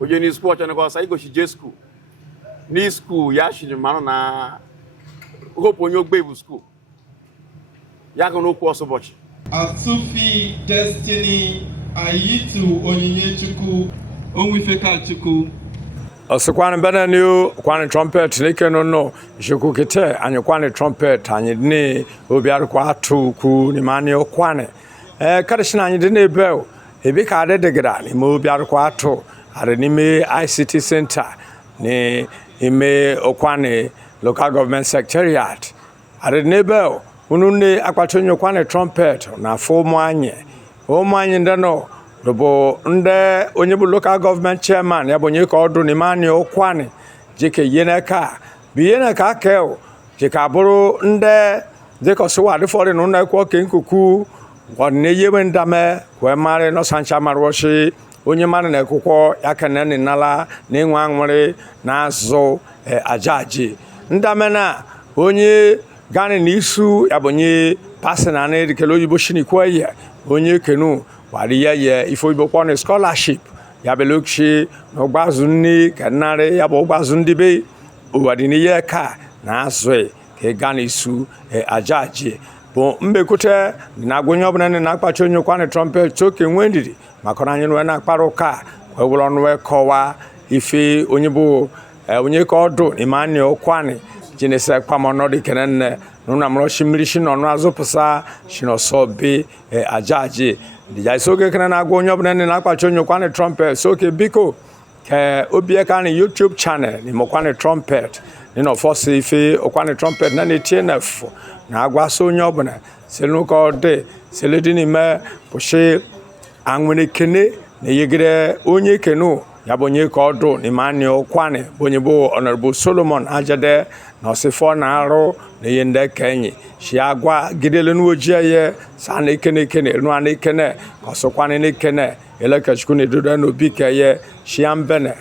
Oje ni school achana kwa sai go shije school. Ni school ya shi mano na hope onye ogbe school. Ya go no course bochi. Asufi Destiny Ayitu Onyinye Chukwu Onwifeka Chukwu. Osikwane bana ni kwane trumpet nike no jiku kite anyekwane trumpet anyedini obiar kwa atu ku ni mani okwane kadishina anyedini bel ebi ka ade degra ni mo obiar kwa atu are ni me ICT CENTER ni ime Ukwuani Local Government Secretariat are ni bel unune akwatonyo kwane trumpet na fo mwanye o mwanye ndano Robo nde onye bu local government chairman ya bonye ka odu ni mani Ukwuani jike yeneka bi yeneka keo jike aburu nde jike so wade fori no na kwa kenkuku wonne yewe ndame kwa mare no sancha marwoshi onye mane na ekukwo yakene ni nala ni nwa anwere na azu ajaji ndame na onye gani ni isu ya bonye pasina na dikelo yibo shini kwa ye onye kenu wariya ye ifo ibo kwa scholarship ya belokshi no gbazunni kanare ya bo gbazunni be owadi ye ka na azwe ke gani isu ajaji bo mbekute na agonyo bna na akpacho onye Ukwuani trumpet choke nwendiri makona anyi no na akparo ka kwewulo no kowa ife onye bo onye ka odu imani Ukwuani jinese kwamono de kenenne no na mro shimiri shino no azopusa shino sobe ajaji dija soke kana na agonyo bna na akpacho onye Ukwuani trumpet soke biko ke obie kan YouTube channel ni Ukwuani trumpet ni no force ife Ukwuani trumpet na ne TNF na agwaso onye obuna selu ko de seledi ni me poshe anwene kene na yegire onye kenu ya bonye ko do ni mani Ukwuani bonye bo honorable Solomon Ajede na osifo na aro na yende kenyi shi agwa gidele nu ojiye sa na kene nu ana kene ko so Ukwuani ne kene eleka chukwu ne dodo na obi keye shi yambene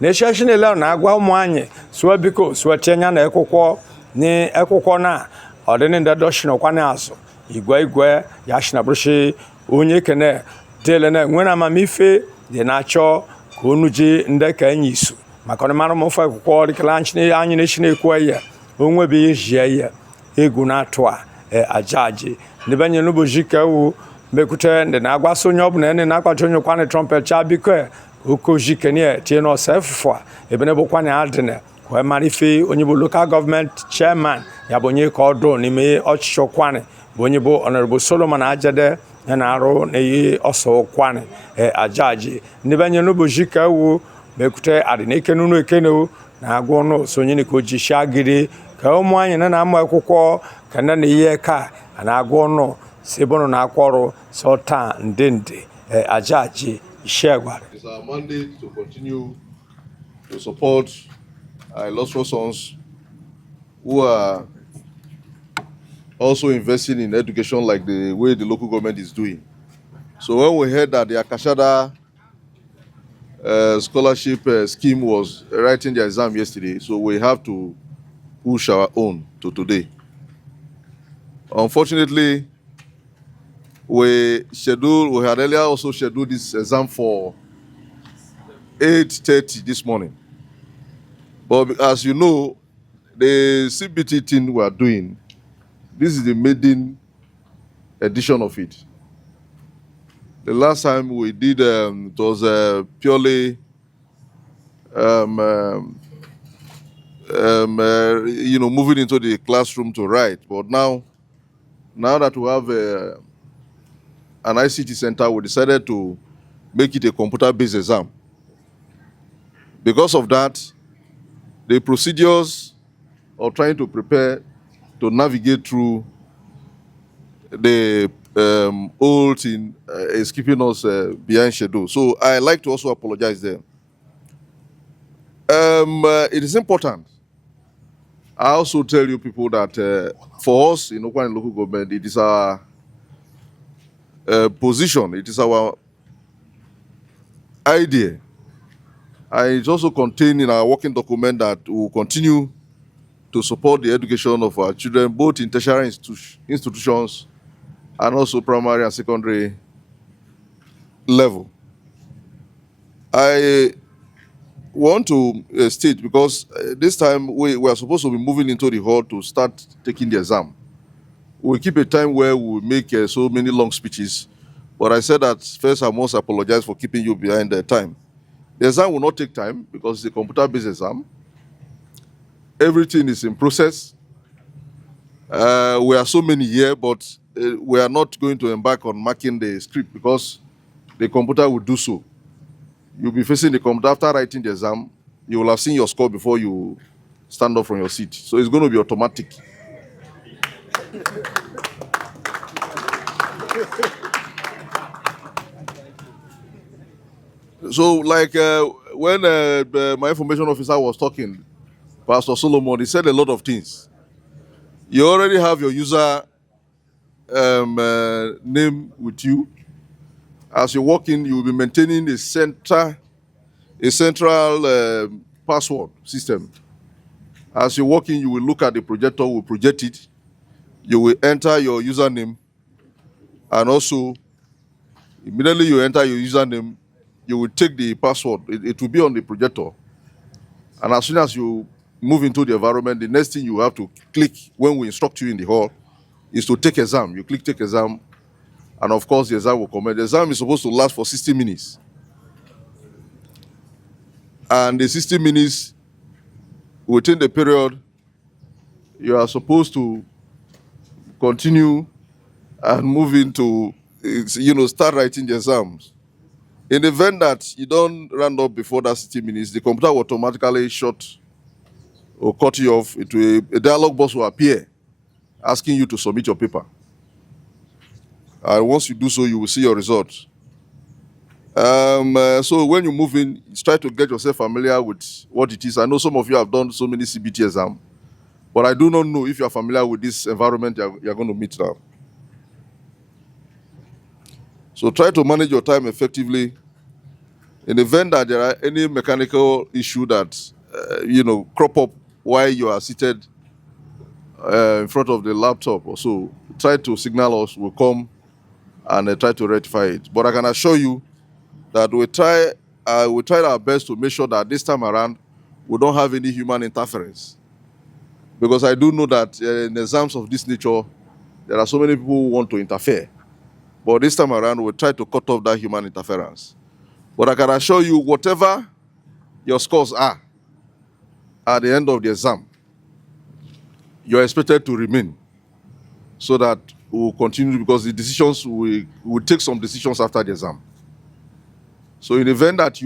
na shashine le na agwa ụmụ anyị so biko so tenya na ekukwo ni ekukwo na odini ndedo shino Ukwuani azu igwe ya shina brushi onye kene dele na nwena amamife dị na cho ka onuji ndeka enyi isu maka na mara mofa ekukwo dikala anyị na shine ekwe onwe bi jie egwu na atwa ajaji ndibanye nubojika wu mbekute nde na agwaso onye obuna ene na akwacho onye Ukwuani trumpet cha biko okoji nie tie no sefwa ebene bo Ukwuani adene kwa marife onye bo local government chairman ya bonye ka odo ni me ochicho Ukwuani bonye bo honorable Solomon Ajede na aro na yi oso Ukwuani ajaji ndibanye nubojika wu mbekute adene kenu no ekenu na agwo no sonye ni koji shagiri ka ụmụ anyị na amụ akwụkwọ ka na ihe ka na agwo no sebono na akworo sota ndende ajaji ishegware. It's our mandate to continue to support our illustrious sons who are also investing in education like the way the local government is doing. So when we heard that the Akashada scholarship scheme was writing the exam yesterday, so we have to push our own to today. Unfortunately, we had earlier also scheduled this exam for 8:30 this morning. But as you know, the CBT thing we are doing, this is the maiden edition of it. The last time we did, it was purely, moving into the classroom to write. But now that we have an ICT center, we decided to make it a computer-based exam. Because of that, the procedures of trying to prepare to navigate through the old thing is keeping us behind schedule. So I like to also apologize there. It is important. I also tell you people that for us in Ukwuani Local Government, it is our position, it is our idea. And it's also contained in our working document that we will continue to support the education of our children, both in tertiary institutions and also primary and secondary level. I want to state, because this time we are supposed to be moving into the hall to start taking the exam. We'll keep a time where we make so many long speeches, but I said that first I must apologize for keeping you behind the time. The exam will not take time because it's a computer-based exam. Everything is in process. We are so many here, but we are not going to embark on marking the script because the computer will do so. You'll be facing the computer after writing the exam. You will have seen your score before you stand up from your seat. So it's going to be automatic. So, like when my information officer was talking, Pastor Solomon, he said a lot of things. You already have your user name with you. As you walk in, you will be maintaining a central password system. As you walk in, you will look at the projector, will project it. You will enter your username, and also immediately you enter your username, you will take the password. It will be on the projector. And as soon as you move into the environment, the next thing you have to click when we instruct you in the hall is to take exam. You click take exam, and of course the exam will come. The exam is supposed to last for 60 minutes. And the 60 minutes, within the period, you are supposed to continue and move into, start writing the exams. In the event that you don't round up before that 60 minutes, the computer will automatically shut or cut you off. A dialog box will appear asking you to submit your paper. And once you do so, you will see your results. So when you move in, try to get yourself familiar with what it is. I know some of you have done so many CBT exams, but I do not know if you are familiar with this environment you're going to meet now. So try to manage your time effectively. In the event that there are any mechanical issue that, crop up while you are seated in front of the laptop or so, try to signal us, we'll come and try to rectify it. But I can assure you that we try our best to make sure that this time around, we don't have any human interference. Because I do know that in exams of this nature, there are so many people who want to interfere. But this time around, we'll try to cut off that human interference. But I can assure you, whatever your scores are at the end of the exam, you're expected to remain so that we'll continue, because the decisions, we will take some decisions after the exam. So in the event that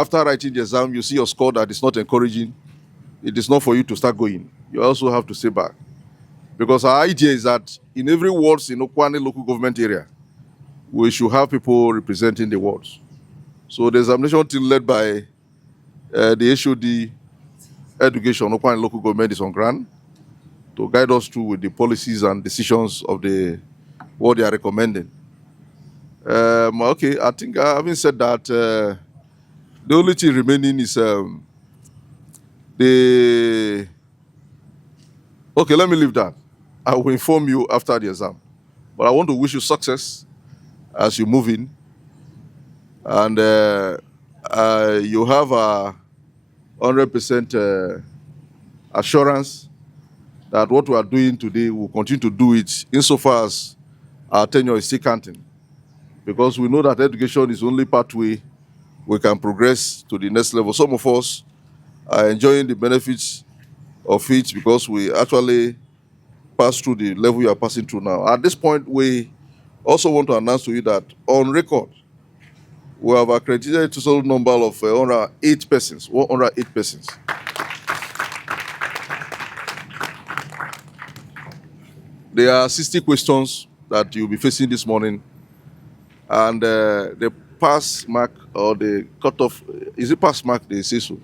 after writing the exam, you see your score that is not encouraging, it is not for you to start going. You also have to stay back. Because our idea is that in every wards in Ukwuani Local Government Area, we should have people representing the wards. So the examination team led by the HOD Education, Ukwuani Local Government, is on ground to guide us through with the policies and decisions of what they are recommending. Okay, I think having said that, the only thing remaining is okay, let me leave that. I will inform you after the exam. But I want to wish you success as you move in. And you have a 100% assurance that what we are doing today, we'll continue to do it insofar as our tenure is still counting. Because we know that education is the only pathway we can progress to the next level. Some of us are enjoying the benefits of it because we actually pass through the level you are passing through now. At this point, we also want to announce to you that on record, we have accredited a total number of 108 persons. 108 persons. There are 60 questions that you'll be facing this morning. And the pass mark or the cutoff, is it pass mark they say so?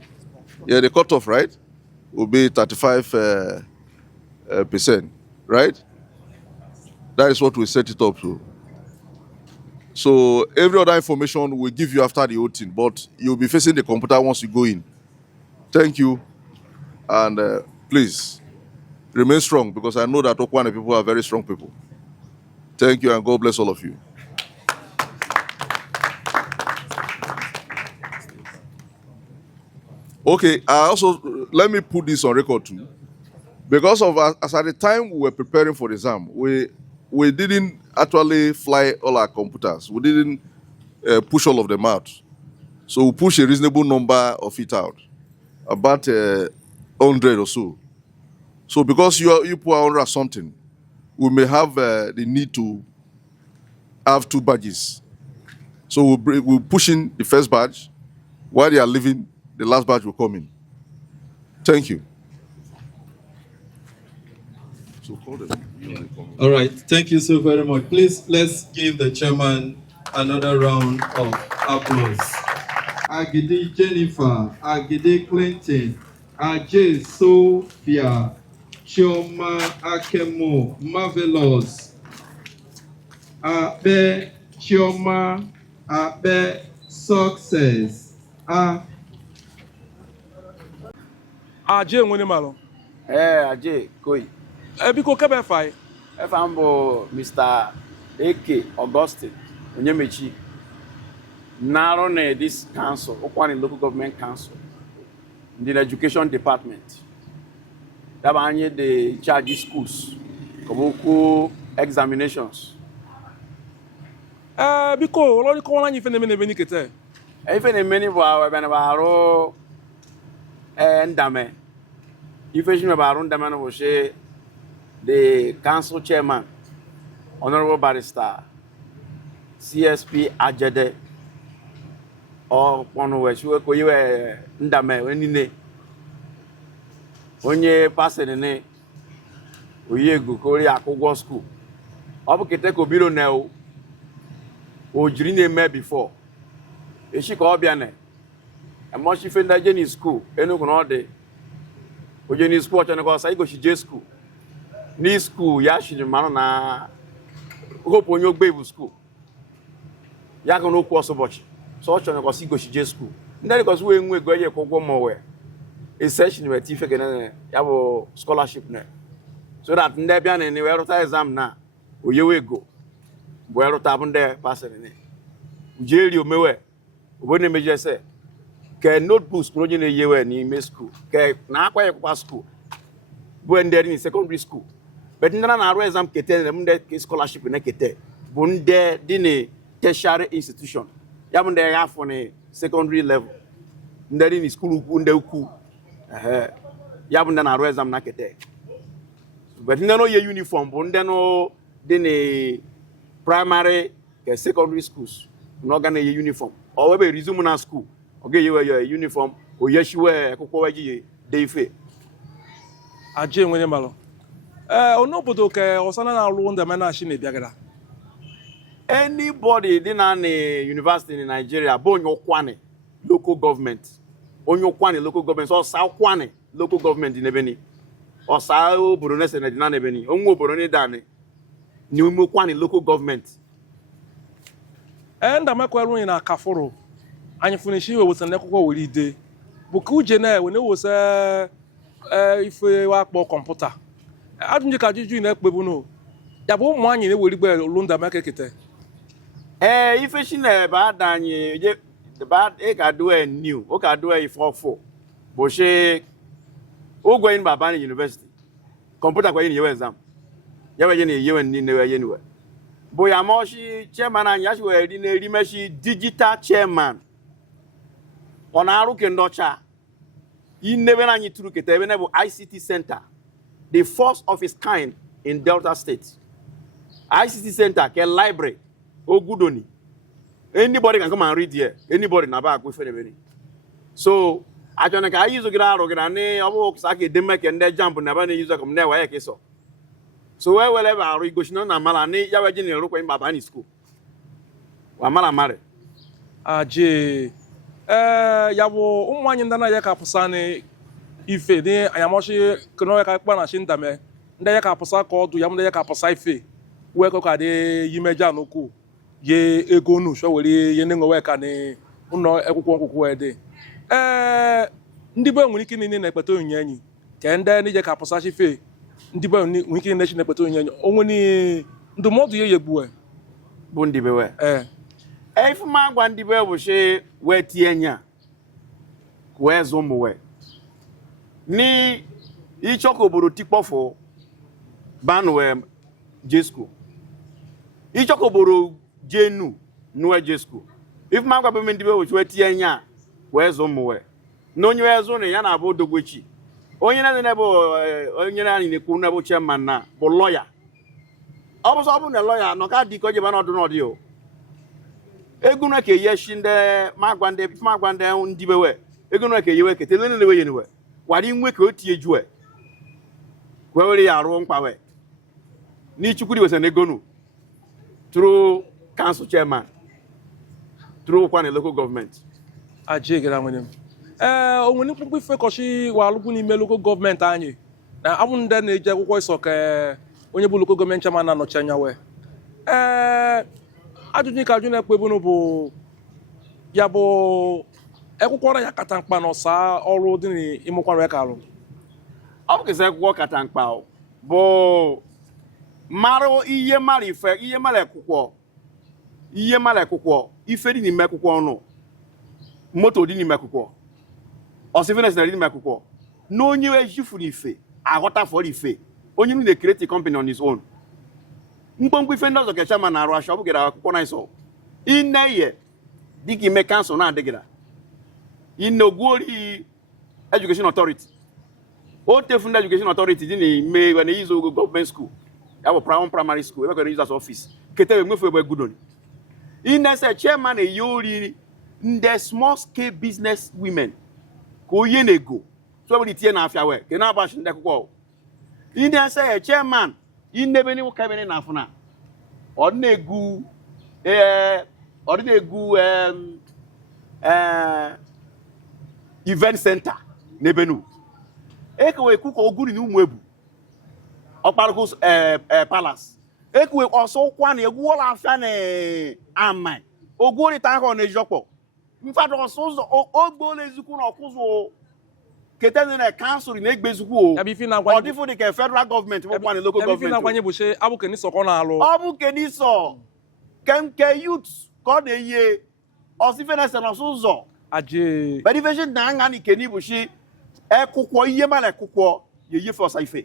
Yeah, the cutoff, right, will be 35%, right? That is what we set it up to. So every other information we'll give you after the whole thing, but you'll be facing the computer once you go in. Thank you, and please remain strong, because I know that Ukwuani people are very strong people. Thank you, and God bless all of you. Okay, I also let me put this on record too. Because of as at the time we were preparing for the exam, we didn't actually fly all our computers. We didn't push all of them out. So we push a reasonable number of it out, about 100 or so. So because you put 100 or something, we may have the need to have 2 badges. So we'll push in the first badge. While they are leaving, the last badge will come in. Thank you. So call them. All right, thank you so very much. Please, let's give the chairman another round of applause. Ajede Jennifer, Ajede Clinton, Ajay Sophia, Chioma Akemo, Marvelous, Abe Chioma, Abe Success, Ajay nwere malo. Ajay Koi. Biko kebe fai. Efambo Mr. AK Augustine Onyemechi. Narone this council, Ukwuani Local Government Council, in the Education Department. That was the charge schools, Koboku examinations. Biko olori ko wala nyife neme nebe ni kete. Even many wa benabaro ndame. If you remember ndame no was the council chairman, Honorable Barrister CSP Ajede. Or one where she work with you ndame wenine onye passing ne oyegu kori akugwo school obu kete ko biro na o jiri na eme before eshi ka obia na emo shi fenda jeni school enugu no de o jeni school ocho ne ko sai go shi je school ni school ya shi manu na hope onye ogbebu school ya ko no ku osobochi so chọrọ ko si goshi je school ndari ko we nwe go ye ko gwo mo we a session we ti feke na ya bo scholarship na so that nde bia na ni we rota exam na oye we go bo rota bu nde pass ni ujeri o mewe obo ne meje se ke notebooks pro je na ye we ni me school ke na akwa ye kwa school bo nde ni secondary school but ndana na aro exam kete nde scholarship na kete bo nde di ni tertiary institution yabunde ya for the secondary level ndari ni school ku nde ku yabunde na ro exam na kete but ndano ye uniform bu ndano de ni primary ke secondary schools no ga na ye uniform o we be resume na school oge ye we uniform o ye shiwe akoko waji de ife Ajay nwere malo. Onobodo ke osana na alu ndame na shi na biagara. Anybody in a university in Nigeria, Ukwuani Local Government, Ukwuani Local Government, or Ukwuani Local Government in Ebeni, or Sao Burunes and Edinan Ebeni, Buruni Dani, New Ukwuani Local Government. And I'm going na Kaforo. And finish with an echo with day. Buku Jene, when it was if we work more computer. I don't think I do in Ekbebuno. Yabo money will be Lunda Makete. If she never done the bad egg I do a new, okay, I do a 4-4. Boshe, going Babani University. Computer going in your exam. You were in a year and anywhere. Boyamoshi, chairman, and Yashua, in a Rimeshi digital chairman. On our Kendocha, he never need to look at the ICT CENTER, the first of its kind in Delta State. ICT CENTER, a library. Oh, good only. Anybody can come and read here. Anybody na ba with anybody. So, I don't know. I use to get out of it. I walk sake demek and they jump and never use come there. Why so? So wherever I go, no na malani. Ya wajini look in Babani school. Wa mala mare. Ajay. Yabo umwanyi ndana yaka pusane ife de ayamoshi kono yaka kpa na shindame. Nda yaka pusa ko du yamda yaka pusa ife. We ko ka de yimeja no ku. Ye ego nu so were ye ne ngowe ka ni uno ekwukwo nkwukwo ede ndi be nwere ike ni na ekpeta onyanyi ke nda ni je ka posachi fe ndi be nwere ike na chi na ekpeta onyanyi onwe ni ndumodu ye yegbu Bu ndi be we if ma gwa ndi be wo she we tie nya kwezo mwe ni ichoko boro tikpofo banwe jesco ichoko boro jenu nuwe jesco if mangwa be mendibe wo tie nya kwezo mwe no nyezo ne ya na abo dogwechi onye na bo onye na ni ku na bo chairman na bo lawyer obu na lawyer no ka di ko je ba na odu no di o egunu ke yeshi nde magwande ndibewe egunu ke yewe ke tele ne we yeniwe wari nwe ke otie juwe kwere ya ru nkpa we ni chukwu di wese na egonu through council chairman through Ukwuani local government Ajede ngwenem onwere mkpukpu ife koshi wa alụgwu n'ime local government anyị na amụ ndị na-eji akwụkwọ iso ka onye bụ local government chairman na-anọchi anya wee ajụjụ ka ajụ na-ekpe bụ bụ ya bụ ekwụkwọ ya kata mkpa na ọsa ọrụ dị n'ịmụkwara ka alụ ọ bụ kese akwụkwọ kata mkpa bụ marụ ihe mara ife ihe mara akwụkwọ ife dị n'ime akwụkwọ ọnụ moto dị n'ime akwụkwọ ọsịfịnes na dị n'ime akwụkwọ na onye ejifuru ife aghọta fọrọ ife onye na-create a company on his own mkpomkpo ife ndị ọzọ ka chairman na-arụ asha ọ bụ gara akwụkwọ na iso ine ihe dịka ime kansụl na-adịgịra ine Ogwuori education authority o tefu ndị education authority dị n'ime ebe na izo ogo government school ya bụ primary school ebe kwere users office kete enwefu egbe gudon ine se chairman eyi ori ndị small scale business women ka onye na-ego so bụ tie na afia we ke na abashi ndị akwụkwọ ine se chairman inebe ni kabene na afuna ọ dị na-egu event center n'ebenu ekewe kuko oguri ni ụmụ ebu ọkparụkụ palace ekewe ọsọ kwa na egwu ọla afia na amai Ogwuori ta ahụ na-ejikpọ mfadụ ọsọ ụzọ ogbo na-ezikwu na ọkụzụ ketene na council na egbezukwu o ọ dịfụ dị ka federal government bụ Ukwuani local government na-agbanye bụ she abụ keniso ka ọ na-alụ ọ bụ keniso ke youth ka ọ na-eyi ọsifenese na ọsọ ụzọ Ajede bedivation na anga ni keni bụ shi ekwụkwọ ihe mara ekwụkwọ ya eyefe ọsa ife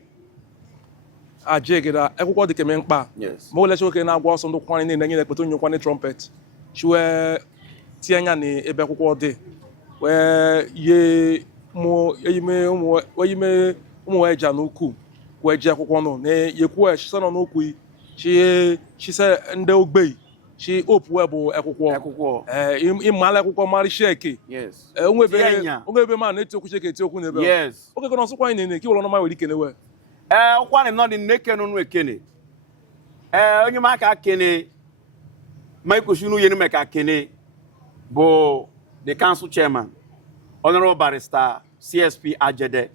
Ajede akwụkwọ dị keme mkpa ma ole choke na-agwa ọsọ ndị Ukwuani na-enye na-ekpeta onye Ukwuani trumpet chiwe tie anya na ebe akwụkwọ dị wee ye oyime ụmụ eja n'ukwu wee ji akwụkwọ nọ na yekwu chise nọ n'okwu chise ndị ogbe chi opu wee bụ akwụkwọ ịmala akwụkwọ mara sheke onwe ebe ma na-eti okwu cheke eti okwu n'ebe oge kọnọ ọsụkwa anyị na-ene ka iwere ọnọma were ikene wee Ukwuani nọ dị nneke nụ ekene onye maka kene ma ikoshinu yenu meka kene bụ the council chairman Honorable Barrister CSP Ajede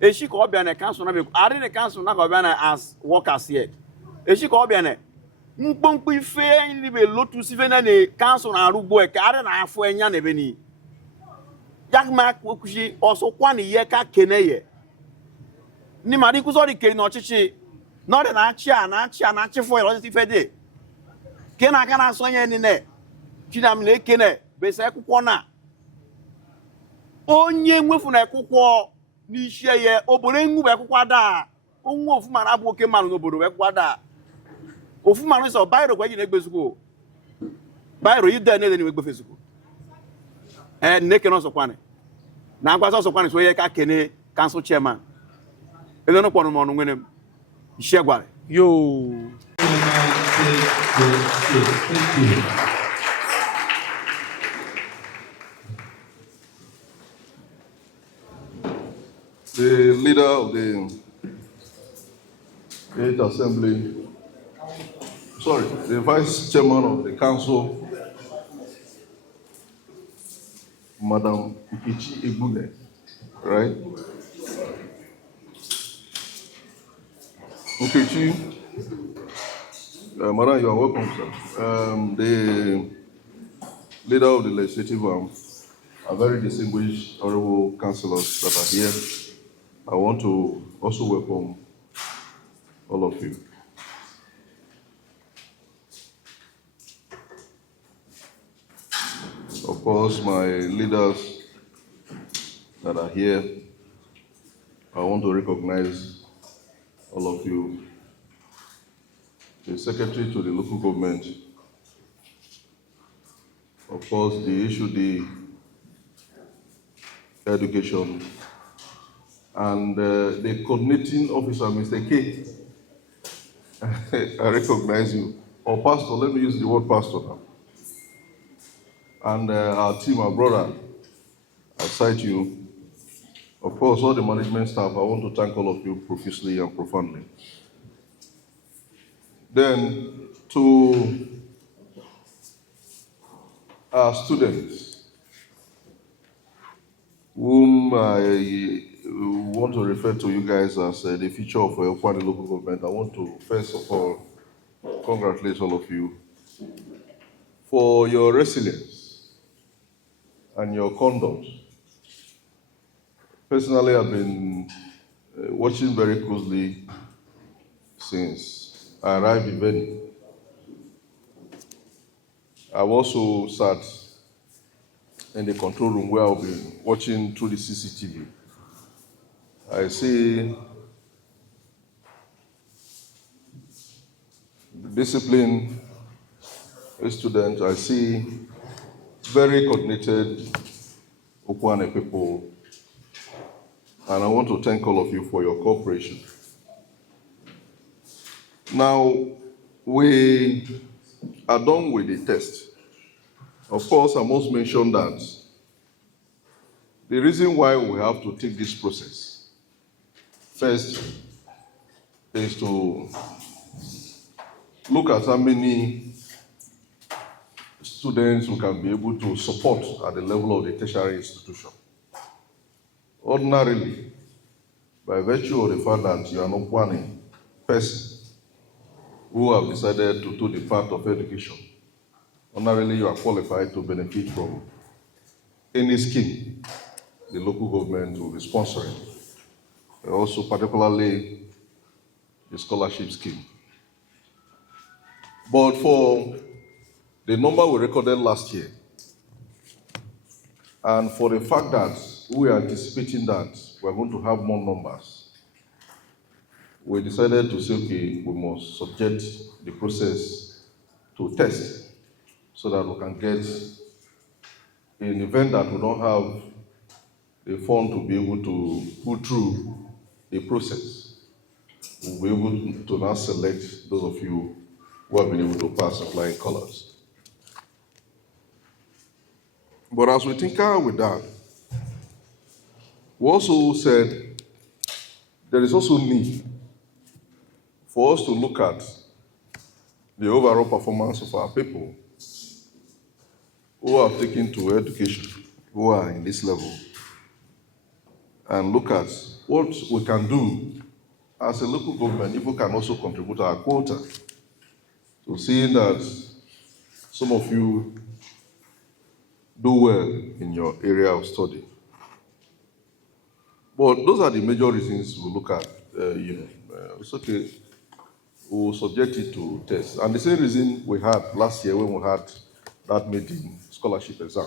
eshi ka ọ bịa na council na be ari na council na ka ọ bịa na as workers here eshi ka ọ bịa na mkpomkpo ife ndị be lotu sife na council na arugbo e ka ari na afọ enya na ebe ni yakma okushi ọsọ Ukwuani ihe ka kene ye ni ma di kuzo di kene n'ọchịchị na ọ dị na achị fọ ya ọchịchị ife dị ke na aka na asonye nine chinam na ekene besa akwụkwọ na onye nwefu na akwụkwọ n'isi ya obodo enwube akwụkwọ ada onwe ofu mara abụ oke mmanụ n'obodo akwụkwọ ada ofu mmanụ so bayro kwa ji na-egbezukwu bayro ide na-ede na-egbefezukwu nneke na ọsọkwani na agwaza ọsọkwani so onye ka kene council chairman ele no kpọrọ m ọnụ nwere m isi gwara yo Thank you. The leader of the 8th Assembly, the Vice Chairman of the Council, Madam Ikichi Ebune, right? Ikichi, Madam, you are welcome, sir. The leader of the legislative arm, are very distinguished honorable councillors that are here. I want to also welcome all of you. Of course, my leaders that are here. I want to recognize all of you, the secretary to the local government, of course, the HOD education, and the coordinating officer, Mr. K. I recognize you. Or pastor, let me use the word pastor now. And our team, our brother, I cite you. Of course, all the management staff, I want to thank all of you profusely and profoundly. Then, to our students, whom I want to refer to you guys as the future of Ukwuani Local Government, I want to first of all congratulate all of you for your resilience and your conduct. Personally, I've been watching very closely since I arrived in Benin. I've also sat in the control room where I've been watching through the CCTV. I see disciplined students. I see very coordinated Ukwuani people. And I want to thank all of you for your cooperation. Now, we are done with the test. Of course, I must mention that the reason why we have to take this process, first, is to look at how many students we can be able to support at the level of the tertiary institution. Ordinarily, by virtue of the fact that you are not one person who have decided to do the path of education, ordinarily you are qualified to benefit from any scheme the local government will be sponsoring, also particularly the scholarship scheme. But for the number we recorded last year, and for the fact that we are anticipating that we're going to have more numbers, we decided to say, okay, we must subject the process to test so that we can get, in the event that we don't have the fund to be able to put through the process, we'll be able to now select those of you who have been able to pass flying colors. But as we tinker with that, we also said there is also need for us to look at the overall performance of our people who have taken to education, who are in this level, and look at what we can do as a local government if we can also contribute our quota to seeing that some of you do well in your area of study. But those are the major reasons we look at. It's okay, we'll subject it to tests. And the same reason we had last year when we had that meeting scholarship exam.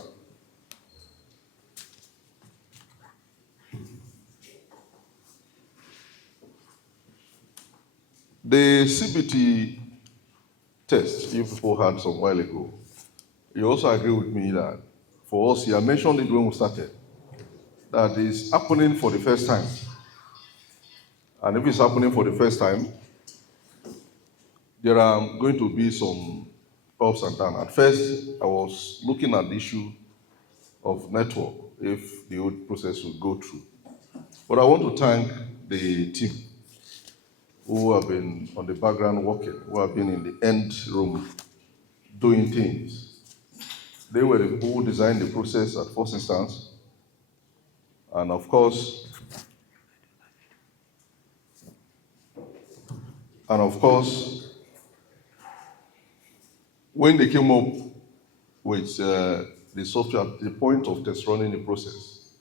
The CBT test you people had some while ago, you also agree with me that for us, I mentioned it when we started, that is happening for the first time. And if it's happening for the first time, there are going to be some ups and downs. At first, I was looking at the issue of network, if the whole process would go through. But I want to thank the team who have been on the background working, who have been in the end room doing things. They were the people who designed the process at first instance. And of course, when they came up with the software at the point of test running the process,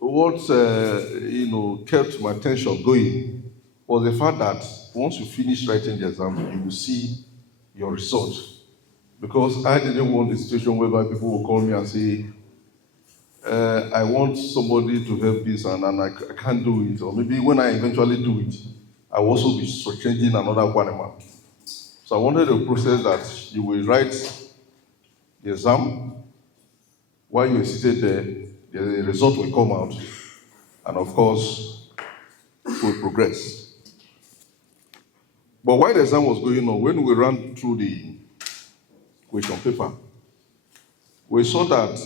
what kept my attention going was the fact that once you finish writing the exam, you will see your result. Because I didn't want the situation whereby people will call me and say, I want somebody to help this and I can't do it. Or maybe when I eventually do it, I will also be changing another Ukwuani. So I wanted a process that you will write the exam. While you are seated there, the result will come out. And of course, we'll progress. But while the exam was going on, when we ran through the question paper, we saw that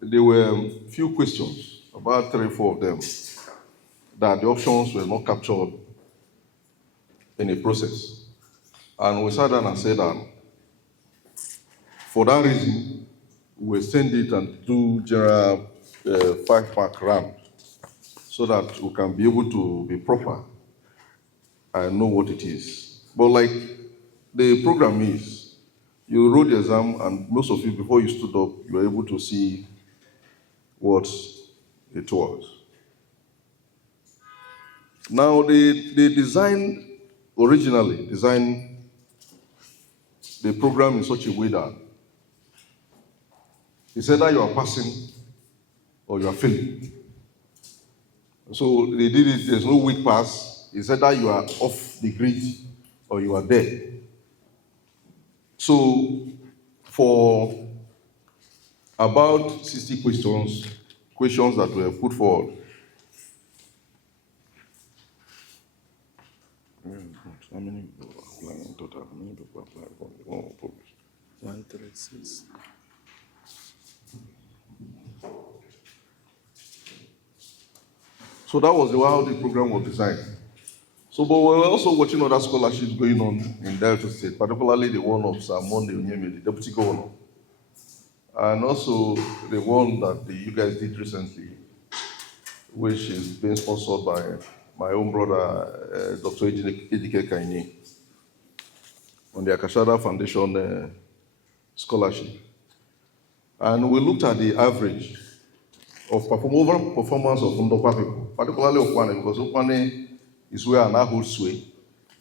there were few questions, about 3 or 4 of them, that the options were not captured in a process. And we sat down and said that for that reason, we will send it and do general 5-mark round so that we can be able to be proper and know what it is. But like the program is, you wrote the exam and most of you, before you stood up, you were able to see what it was. Now, they originally designed the program in such a way that it's either you are passing or you are failing. So they did it, there's no weak pass. It's either you are off the grid or you are there. So for about 60 questions that were put forward, how many people apply in total? How many people apply for the one published? 136. So that was how the program was designed. So, but we're also watching other scholarships going on in Delta State, particularly the one of Sir Monday Onyeme, the Deputy Governor, and also the one that you guys did recently, which is being sponsored by my own brother, Dr. Ejike Kaini, on the Akashada Foundation scholarship. And we looked at the average of overall performance of Ndokwa people, particularly Ukwuani, because Ukwuani is where I hold sway.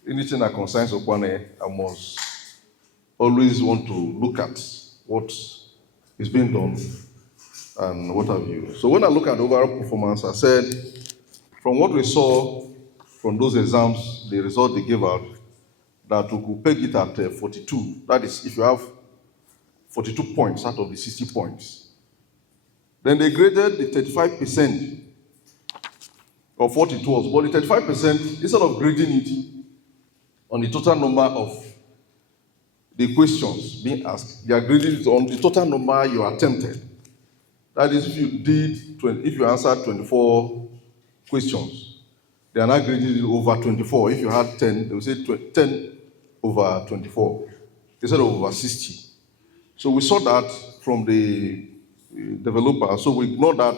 Anything that concerns Ukwuani, I must always want to look at what is being done and what have you. So when I look at overall performance, I said, from what we saw from those exams, the result they gave out, that we could peg it at 42. That is, if you have 42 points out of the 60 points. Then they graded the 35% of what it was. But the 35%, instead of grading it on the total number of the questions being asked, they are grading it on the total number you attempted. That is, if you answered 24 questions, they are not grading it over 24. If you had 10, they will say 10 over 24 instead of over 60. So we saw that from the developer. So we ignored that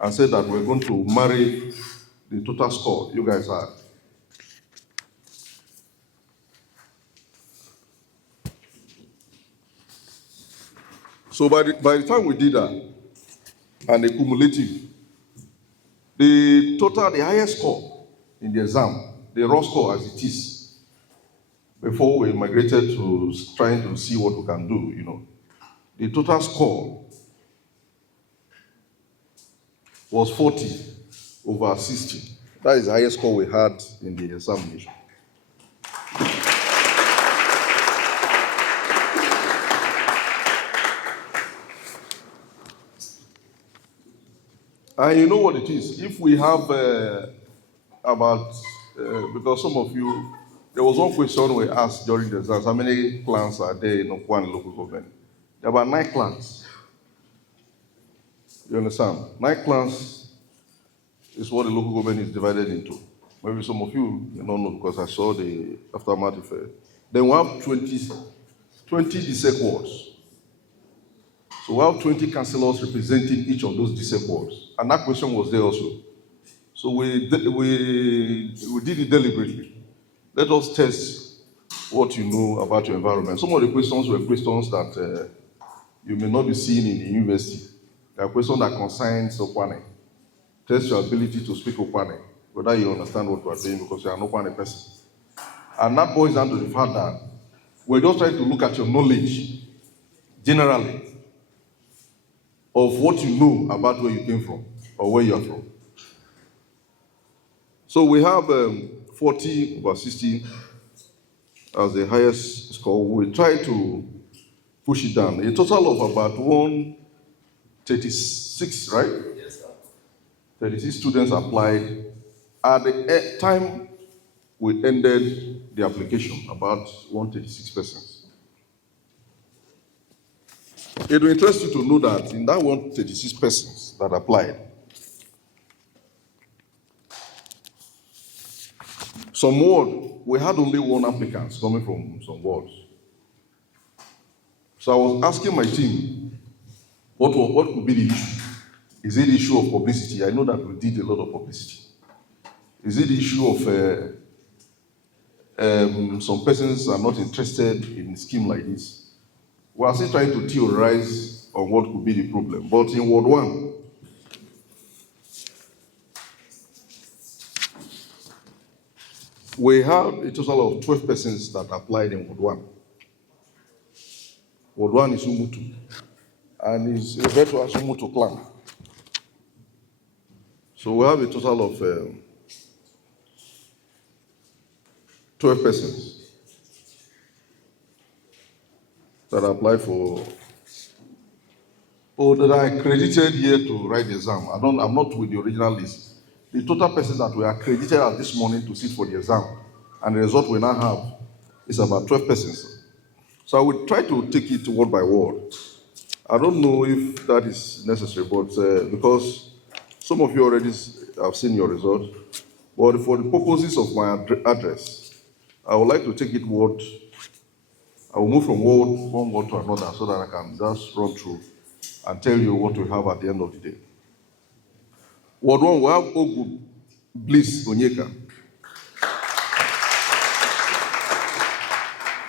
and said that we're going to marry the total score you guys had. So by the time we did that, and the cumulative, the highest score in the exam, the raw score as it is, before we migrated to trying to see what we can do, the total score was 40 over 60. That is the highest score we had in the examination. And you know what it is? If we have because some of you, there was one question we asked during the exams, how many clans are there in Ukwuani Local Government? There were 9 clans. You understand? 9 clans is what the local government is divided into. Maybe some of you don't know because I saw the aftermath affair. Then we have 20 district wards. So we have 20 councillors representing each of those district wards. And that question was there also. So we did it deliberately. Let us test what you know about your environment. Some of the questions were questions that you may not be seeing in the university. There are questions that concerns Ukwuani. Test your ability to speak Ukwuani, whether you understand what you are doing because you are an Ukwuani person. And that boils down to the fact that we're just trying to look at your knowledge generally. of what you know about where you came from or where you are from. So we have 40 over 60 as the highest score. We try to push it down. A total of about 136, right? Yes, sir. 36 students applied. At the time we ended the application, about 136 persons. It will interest you to know that in that 136 persons that applied, some ward, we had only one applicant coming from some wards. So I was asking my team, what could be the issue? Is it the issue of publicity? I know that we did a lot of publicity. Is it the issue of some persons are not interested in a scheme like this? We are still trying to theorize on what could be the problem. But in Ward 1, we have a total of 12 persons that applied in Ward 1. Ward 1 is Umutu, and is referred to as Umutu clan. So we have a total of 12 persons that applied for, or that are accredited here to write the exam. I'm not with the original list. The total persons that were accredited at this morning to sit for the exam, and the result we now have is about 12 persons. So I will try to take it word by word. I don't know if that is necessary, but because some of you already have seen your result, but for the purposes of my address, I would like to take it word. I will move from one word to another so that I can just run through and tell you what we have at the end of the day. Word 1, we have Ogu Bliss Onyeka.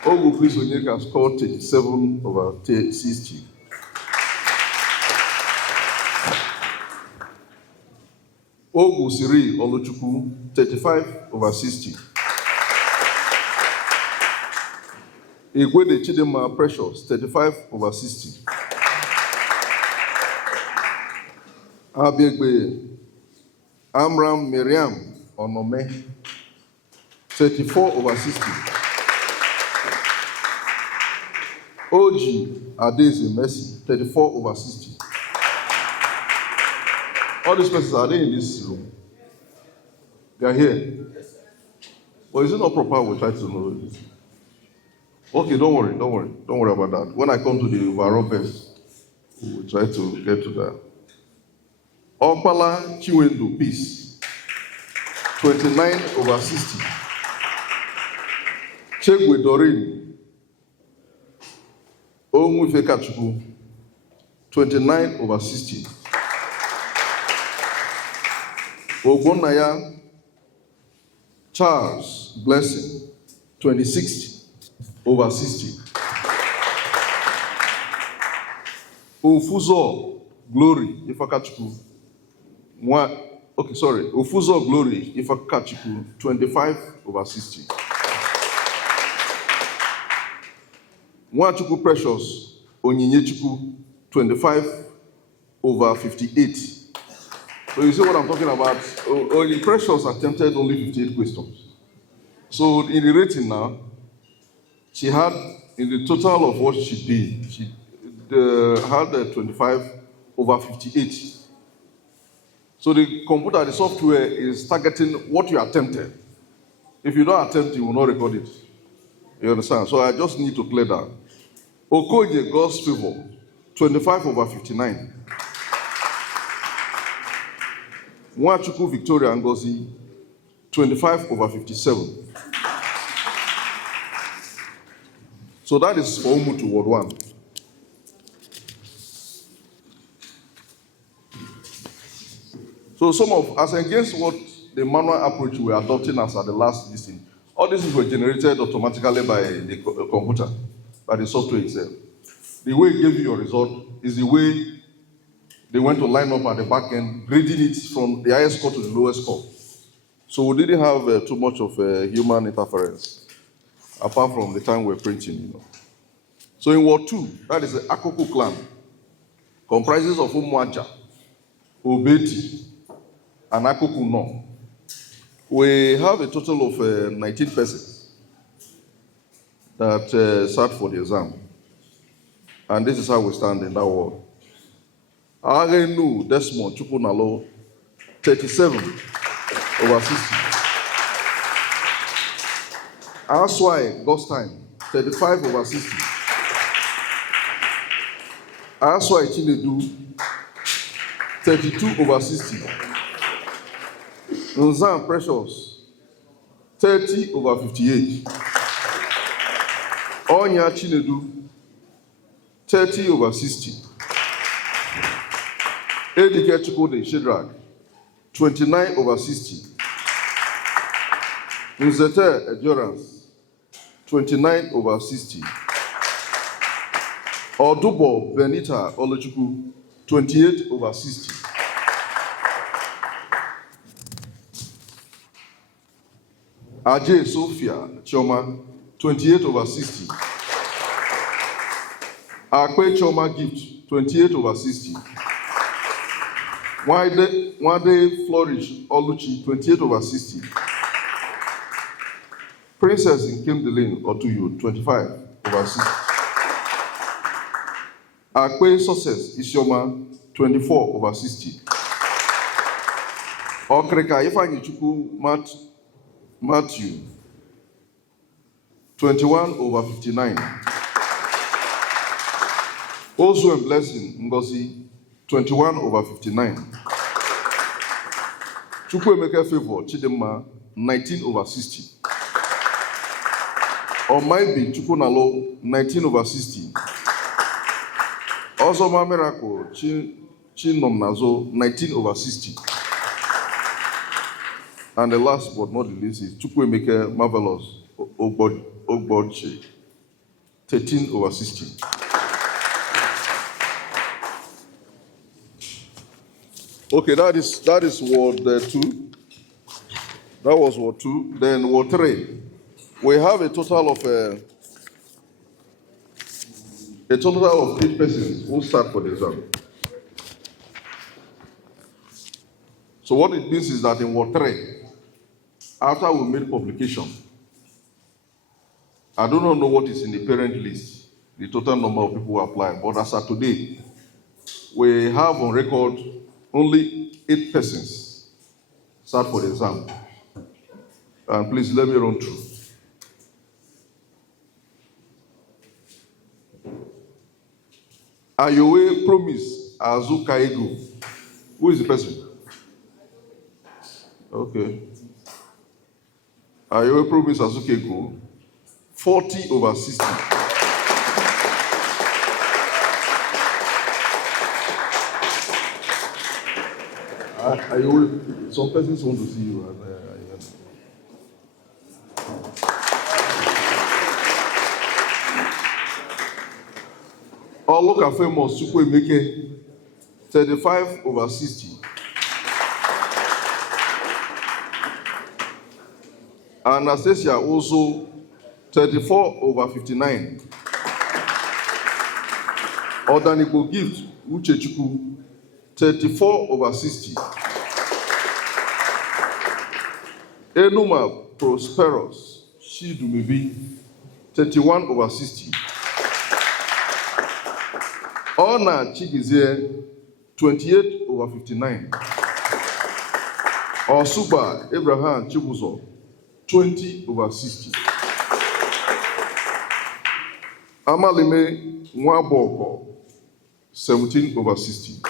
Ogu Bliss Onyeka scored 37 over 60. Ogu Siri Oluchukwu, 35 over 60. Igwede Chidema Precious, 35 over 60. Abiegbe Amram Miriam Onome, 34 over 60. Oji Adeze Messi, 34 over 60. All these persons, are they in this room? They are here. But is it not proper we try to know this? Okay, don't worry about that. When I come to the overall best, we'll try to get to that. Opala Chiwendu Peace, 29 over 60. Chegwe Doreen Onwufekachukwu, 29 over 60. Ogbonnaya Charles Blessing, 26 over 60. Ofuzo Glory Ifakachukwu, Ofuzo Glory Ifakachukwu, 25 over 60. Nwachukwu Precious Onyinyechukwu, 25 over 58. So you see what I'm talking about? Only Precious attempted only 58 questions. So in the rating now, she had, in the total of what she did, she had 25 over 58. So the computer, the software is targeting what you attempted. If you don't attempt, you will not record it. You understand? So I just need to clear that. Okoye God's Favor, 25 over 59. Nwachukwu Victoria Ngozi, 25 over 57. So that is for Umutu Ward 1. So some of us, against what the manual approach we are adopting as at the last listing, all these were generated automatically by the computer, by the software itself. The way it gave you your result is the way they went to line up at the back end, grading it from the highest score to the lowest score. So we didn't have too much of human interference, apart from the time we're printing, So in Ward 2, that is the Akoko clan, comprises of Umuaja, Obeti, and Akokuno. We have a total of 19 persons that sat for the exam. And this is how we stand in that ward. Arenu Desmond Chukunalo, 37 over 60. Aswai Gostime, 35 over 60. Aswai Chinedu, 32 over 60. Nzan Precious, 30 over 58. Onya Chinedu, 30 over 60. Edike Chukode Shedrack, 29 over 60. Nzete Endurance, 29 over 60. Odubo Benita Olochukwu, 28 over 60. Ajay Sophia Choma, 28 over 60. Akwe Choma Gift, 28 over 60. Wade Flourish Oluchi, 28 over 60. Princess Nkemdelin Otuyu, 25 over 60. Akwe Success Isioma, 24 over 60. Okreka Ifeanyi Chukwu Matthew, 21 over 59. Also a Blessing Ngozi, 21 over 59. Chukwuemeka Favor Chidimma, 19 over 60. Omaibi Chukwunalo, 19 over 60. Ozoma Miracle Chinom Nazo, 19 over 60. And the last but not the least is Chukwuemeka Marvelous Ogboche, 13 over 60. Okay, that is Ward 2. That was Ward 2. Then Ward 3. We have a total of 8 persons who start for the exam. So what it means is that in Ward 3, after we made publication, I do not know what is in the parent list, the total number of people who apply, but as of today, we have on record only 8 persons start for the exam. And please let me run through. Ayowe Promise Azukaego. Who is the person? Okay. Ayowe Promise Azukaego, 40 over 60. Ayowe, some persons want to see you. All local famous Chukwuemeka, 35 over 60. Anastasia also 34 over 59. Odanigbo Gift Uchechukwu, 34 over 60. Enuma Prosperous Shidumibi, 31 over 60. Ona Chigizie, 28 over 59. Osuba Abraham Chibuzo, 20 over 60. Amalime Nwaboko, 17 over 60.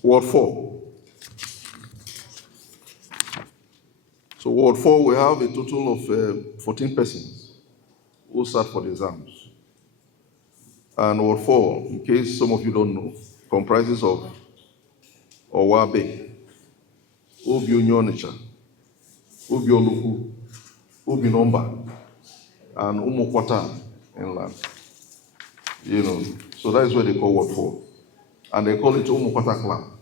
Ward 4. So Ward 4, we have a total of 14 persons who sat for the exams. And Ward 4, in case some of you don't know, comprises of Owabe, Obi Onyonicha, Obi Oluku, Obi Nomba, and Umukwata inland. You know, so that is what they call Ward 4. And they call it Umukwata clan.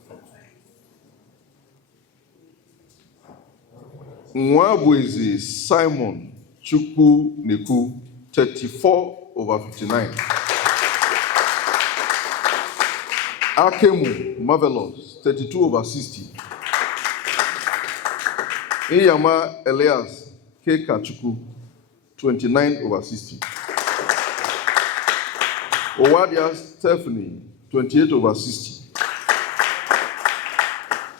Nwabwezi Simon Chukwu Neku, 34 over 59. Akemu Marvelous, 32 over 60. Iyama Elias K. Kachuku, 29 over 60. Owadia Stephanie, 28 over 60.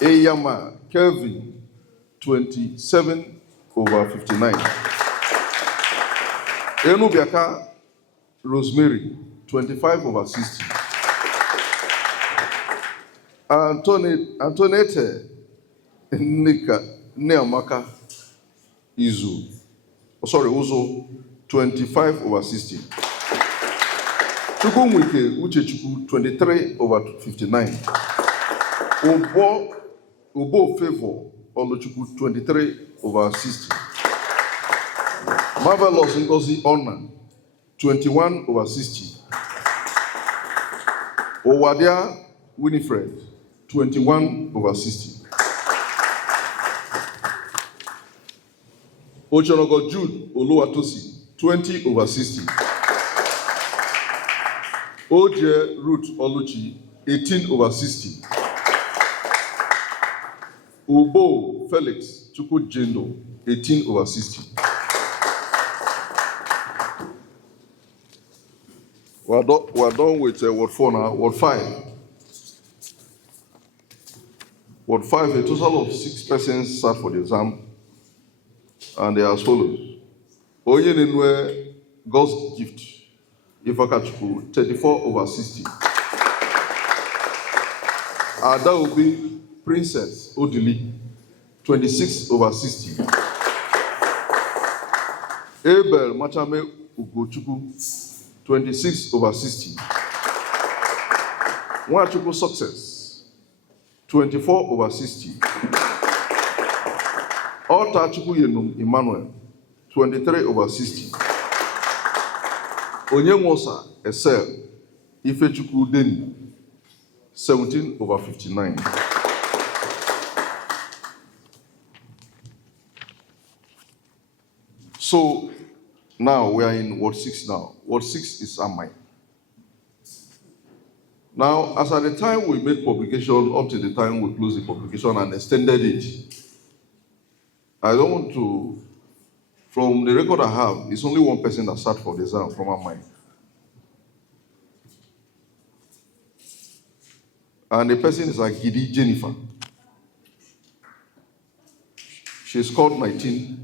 Iyama Kelvin, 27 over 59. Enubiaka Rosemary, 25 over 60. Antoinette Neamaka Uzo, 25 over 60. Chukwumwike Uchechukwu, 23 over 59. Ubo Favor Oluchukwu, 23 over 60. Marvelous Ngozi Honor, 21 over 60. Owadia Winifred, 21 over 60. Ochonogo Jude Oluwatosi, 20 over 60. Oje Ruth Oluchi, 18 over 60. Ubo Felix Chukwu 18 over 60. We're done with Ward 4 now. Ward 5. Ward 5, a total of 6 persons sat for the exam, and they are as follows. Oyenenwe God's Gift, Ifakachukwu, 34 over 60. Adaobi Princess Odili, 26 over 60. Abel Machame Ugochukwu, 26 over 60. Nwachukwu Success, 24 over 60. Otachukwu Yenum Emmanuel, 23 over 60. Onyenwosa Esel Ifechukwu Deni, 17 over 59. So now we are in Ward 6 now. Ward 6 is Amai. Now, as at the time we made publication, up to the time we closed the publication and extended it, I don't want to, from the record I have, it's only one person that sat for the exam from Amai. And the person is Agidi Jennifer. She scored 19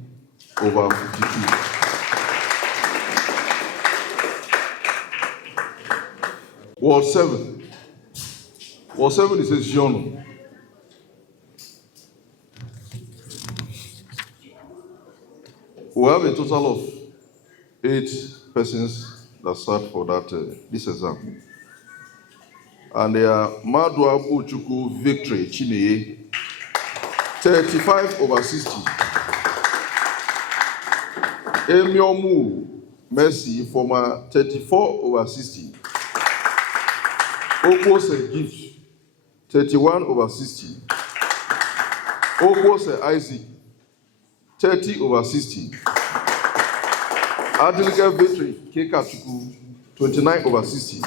over 52. Ward 7. Ward 7 is Jono. We have a total of 8 persons that sat for this exam. And they are Madua Buchuku Victory Chineye, 35 over 60. Emiomu Mercy former 34 over 60. Okwose Gift, 31 over 60. Okwose Isaac, 30 over 60. Adilika Victory Kekachuku, 29 over 60.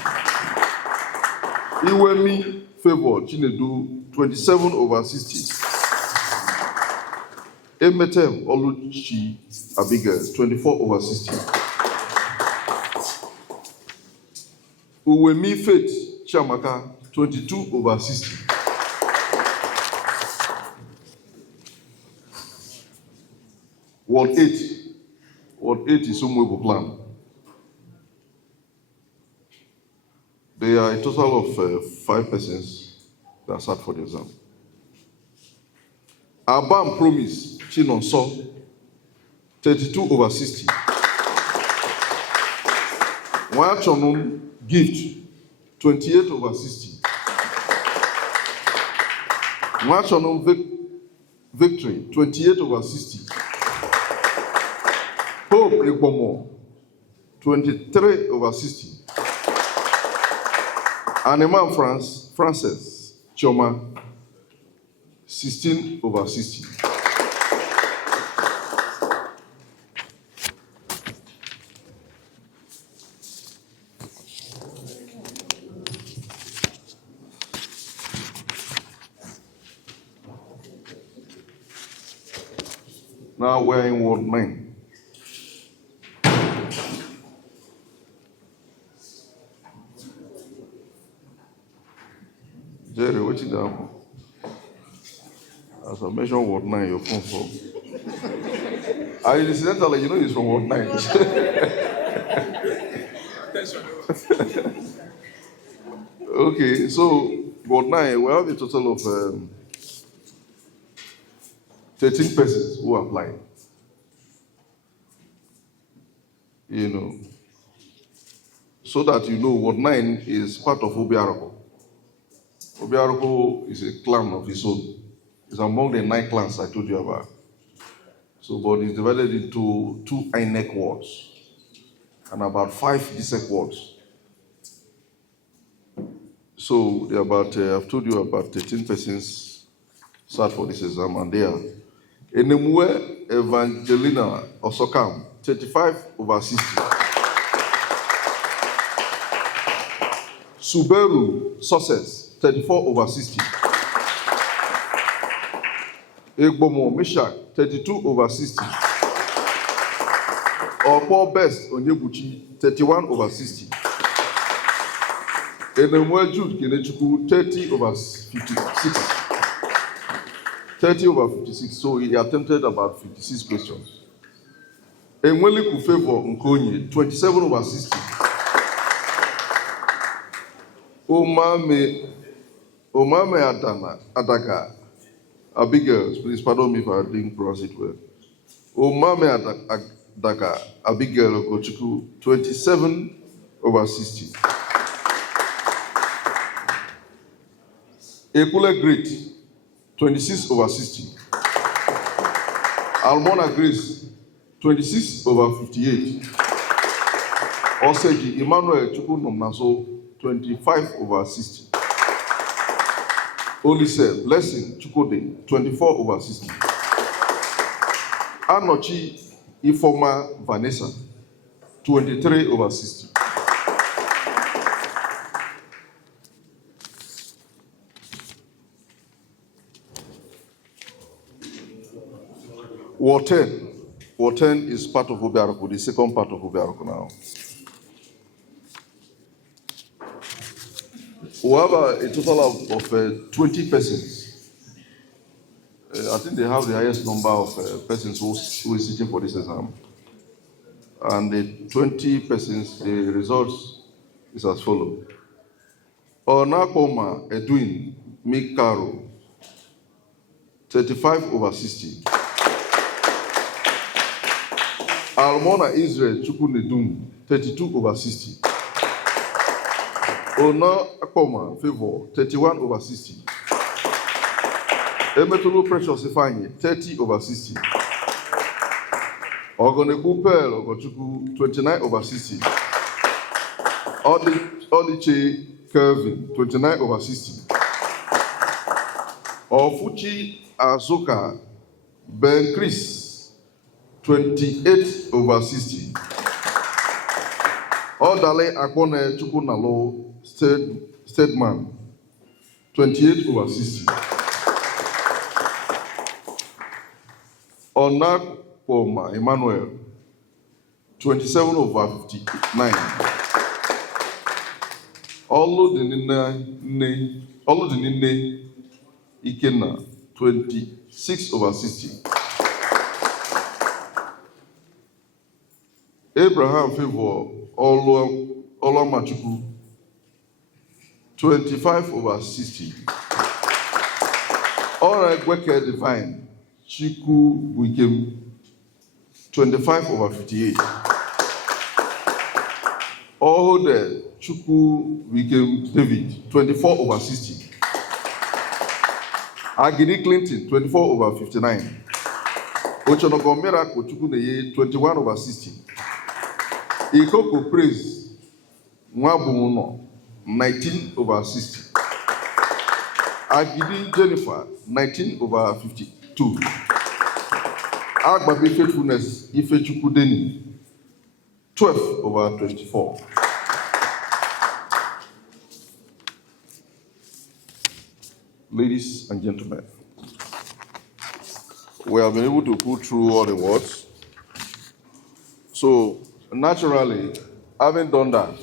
Iwemi Favor Chinedu, 27 over 60. Emetem Oluchi Abigail, 24 over 60. Uwemi Faith Chamaka, 22 over 60. Ward 8. Ward 8 is Umwebo Plan. There are a total of 5 persons that sat for the exam. Abam Promise Chinonso, 32 over 60. Wachonum Gift, 28 over 60. Wachonum Victory, 28 over 60. Hope Egbomo, 23 over 60. Aneman Frances Choma, 16 over 60. Now we're in Ward 9. Jerry, what's it down? As I mentioned Ward 9, your phone from. Incidentally, you know he's from Ward 9. Okay, so Ward 9, we have a total of 13 persons who applied. You know, so that you know, Ward 9 is part of Obiaroko. Obiaroko is a clan of its own. It's among the 9 clans I told you about. So, but it's divided into 2 INEC wards and about 5 DSEC wards. So, there are about, I've told you about 13 persons sat for this exam, and they are Enemue Evangelina Osokam, 35/60. Suberu Success, 34/60. Egbomo Mishak, 32/60. Opo Best Onyebuchi, 31/60. Enemue Jude Kenechukwu, 30/56. 30/56. So he attempted about 56 questions. Enweliku Favor Nkonye, 27/60. Omame Adaga Abigail, please pardon me if I didn't pronounce it well. Omame Adaga Abigail Ogochukwu, 27/60. Ekule Great, 26/60. Almona Grace, 26/58. Oseji Emmanuel Chukwu Nomnaso, 25/60. Olise Blessing Chukwode, 24/60. Anochi Ifoma Vanessa, 23/60. Ward 10. Ward 10 is part of Obiaroko, the second part of Obiaroko now. We have a total of 20 persons. I think they have the highest number of persons who is sitting for this exam. And the 20 persons, the results is as follows. Onakoma Edwin Mikaro, 35/60. Almona Israel Chukwunedum, 32/60. Ona Akoma Favor, 31/60. Emetolo Precious Ifeanyi, 30/60. Ogoneku Pearl Ogochukwu, 29/60. Odiche Kelvin, 29/60. Ofuchi Azuka Ben Chris, 28/60. Odale Akone Chukwunalo Stateman, 28/60. Onakpoma Emmanuel, 27/59. Oludinine Ikenna, 26/60. Abraham Favor Olamachuku, 25/60. Oraegweke Divine Chiku Wikem, 25/58. Ohode Chuku Wikem David, 24/60. Agidi Clinton, 24/59. Ochonogo Miracle Chuku Neye, 21/60. Ikoko Praise Mwabumuno, 19/60. Agidi Jennifer, 19/52. Agbabe Faithfulness Ifechukwu Deni, 12/24. Ladies and gentlemen, we have been able to put through all the wards. So naturally, having done that,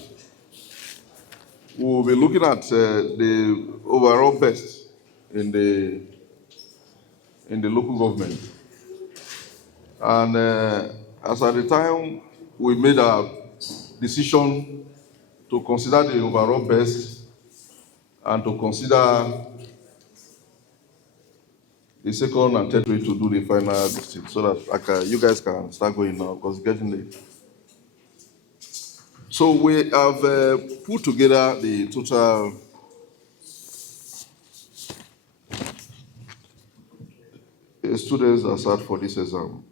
we will be looking at the overall best in the local government. And as at the time we made our decision to consider the overall best and to consider the second and third way to do the final district, so that you guys can start going now because it's getting late. So we have put together the total students that sat for this exam.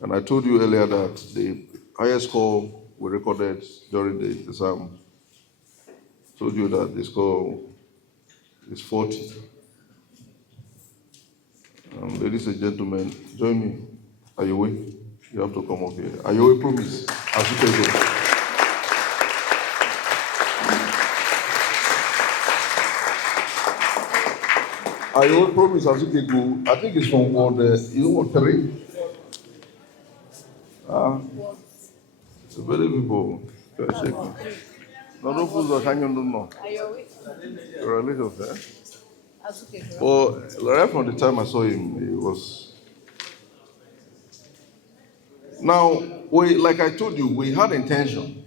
And I told you earlier that the highest score we recorded during the exam, told you that the score is 40. Ladies and gentlemen, join me. Are you awake? You have to come up here. Are you awake? Promise. As you can go. Are you awake? Promise. As you can go. I think it's from ward. You know what 3? So very people. No, no fools are hanging on. No. Are you awake? You're a little fair. Well, right from the time I saw him, he was. Now, like I told you, we had intention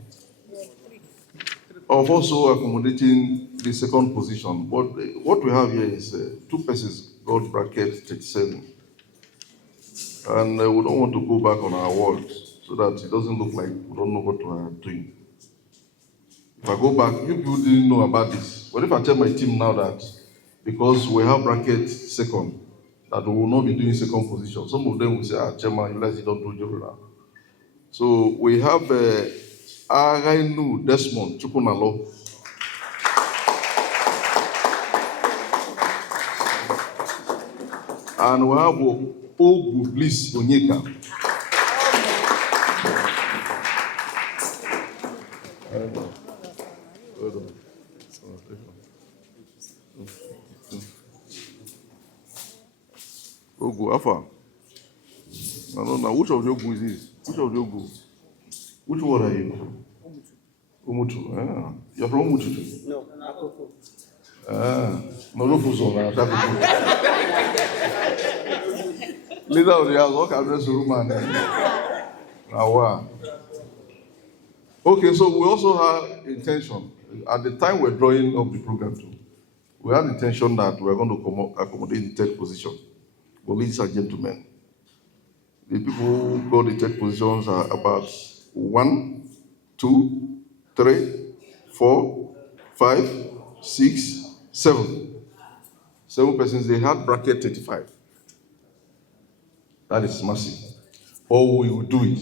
of also accommodating the second position. But what we have here is 2 persons got bracket 37. And we don't want to go back on our words so that it doesn't look like we don't know what we are doing. If I go back, you people didn't know about this. What if I tell my team now that because we have bracket second, that we will not be doing second position? Some of them will say, Chairman, you guys don't do job now. So we have Againu Desmond Chukunalo. And we have Ogu Bliss Onyeka. Ogu, Afa. I don't know. Which of your Ogu is this? Which of your Ogu? Which one are you? Umutu. You're from Umutu? No, Akoko. Leader of the house, what can I address the room? Okay, so we also have intention. At the time we're drawing up the program too, we had intention that we're going to accommodate the third position. But ladies and gentlemen, the people who got the third positions are about 1, 2, 3, 4, 5, 6, 7. 7 persons, they had bracket 35. That is massive. Or we will do it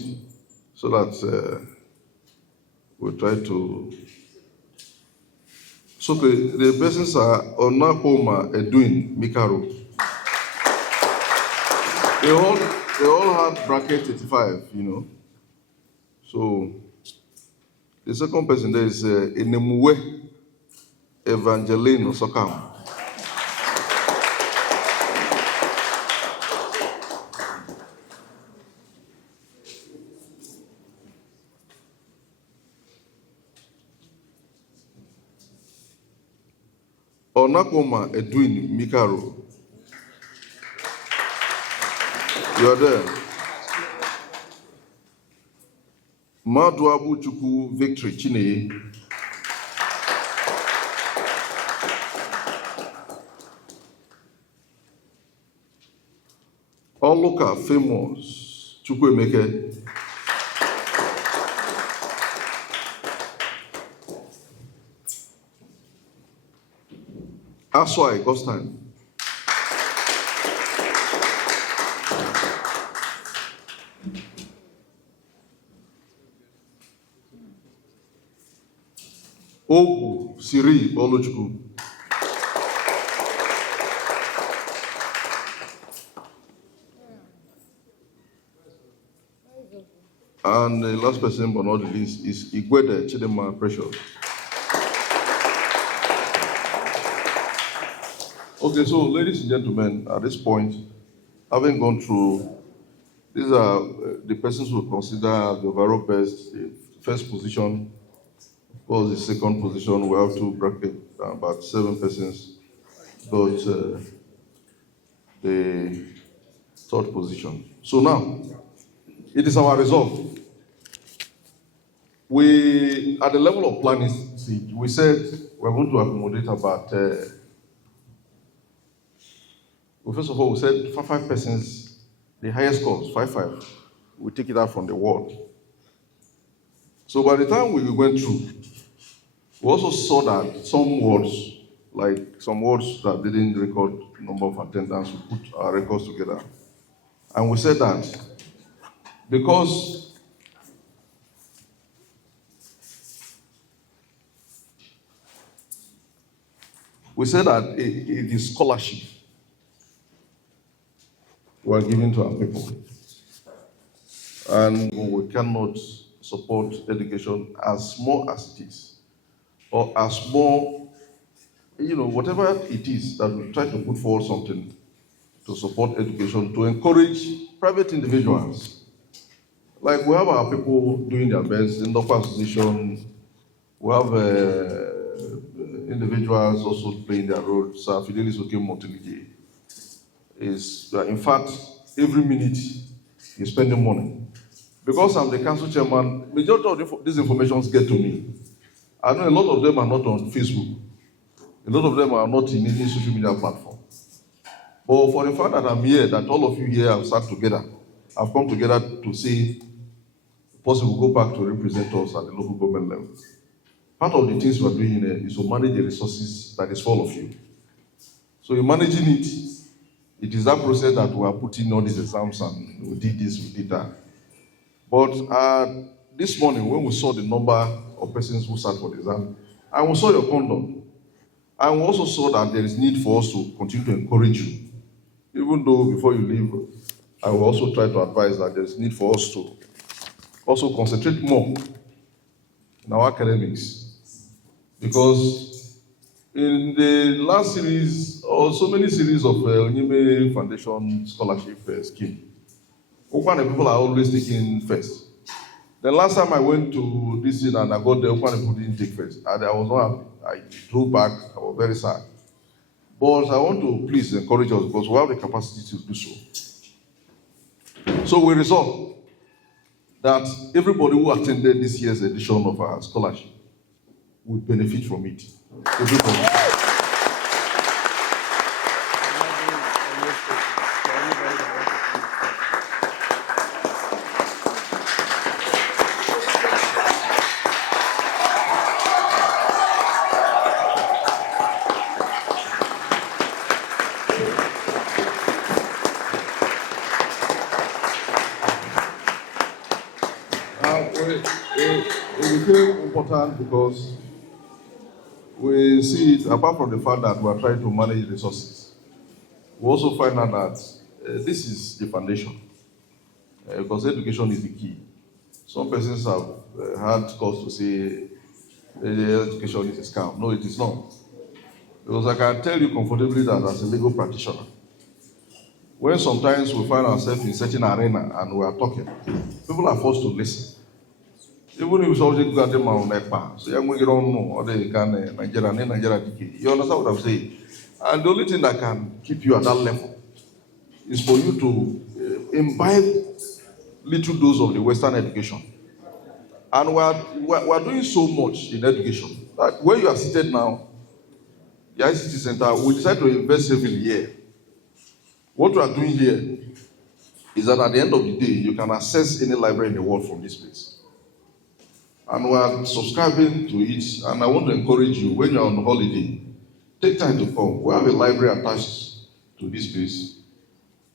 so that we'll try to. So the persons are Onakoma Edwin Mikaro. They all had bracket 35, you know. So the second person there is Enemuwe Evangeline Osokam. Onakoma Edwin Mikaro. You are there. Maduabu Chuku Victory Chine. All local famous Chuku Emeke. Aswai Gostan. Ogu Siri Olochukwu. And the last person but not the least is Igwede Chidema Precious. Okay, so ladies and gentlemen, at this point, having gone through, these are the persons who consider the overall best, the first position, of course, the second position, we have to bracket about 7 persons, but the third position. So now, it is our resolve. We, at the level of planning stage, we said we're going to accommodate about, well, first of all, we said for 5 persons, the highest cost, 5. We take it out from the ward. So by the time we went through, we also saw that some wards, like some wards that didn't record number of attendance, we put our records together. And we said that because it is scholarship we are giving to our people. And we cannot support education as small as it is, or as more, whatever it is that we try to put forward something to support education, to encourage private individuals. Like we have our people doing their best in local association, we have individuals also playing their role. Sir Fidelis Oke Montelige is, in fact, every minute he's spending money. Because I'm the council chairman, majority of these informations get to me. I know a lot of them are not on Facebook. A lot of them are not in any social media platform. But for the fact that I'm here, that all of you here have sat together, have come together to say, possible go back to represent us at the local government level. Part of the things we're doing here is to manage the resources that is for all of you. So in managing it, it is that process that we are putting all these exams and we did this, we did that. But this morning, when we saw the number of persons who sat for the exam, and we saw your conduct, and we also saw that there is need for us to continue to encourage you. Even though before you leave, I will also try to advise that there is need for us to also concentrate more in our academics. Because in the last series, or so many series of Onyeme Foundation scholarship scheme, Ukwuani people are always taking first. The last time I went to this thing and I got there, Ukwuani people didn't take first. And I was not happy. I drove back, I was very sad. But I want to please encourage us because we have the capacity to do so. So we resolve that everybody who attended this year's edition of our scholarship will benefit from it. Everybody. It became important because we see it, apart from the fact that we are trying to manage resources, we also find out that this is the foundation, because education is the key. Some persons have had cause to say education is a scam. No, it is not. Because I can tell you comfortably that as a legal practitioner, when sometimes we find ourselves in certain arena and we are talking, people are forced to listen. Even if somebody got them on that path, so you don't know, or they can Nigeria. You understand what I'm saying? And the only thing that can keep you at that level is for you to imbibe little dose of the Western education. And we are doing so much in education that where you are seated now, the ICT Center, we decided to invest heavily here. What we are doing here is that at the end of the day, you can access any library in the world from this place. And we are subscribing to it, and I want to encourage you, when you're on holiday, take time to come. We have a library attached to this place.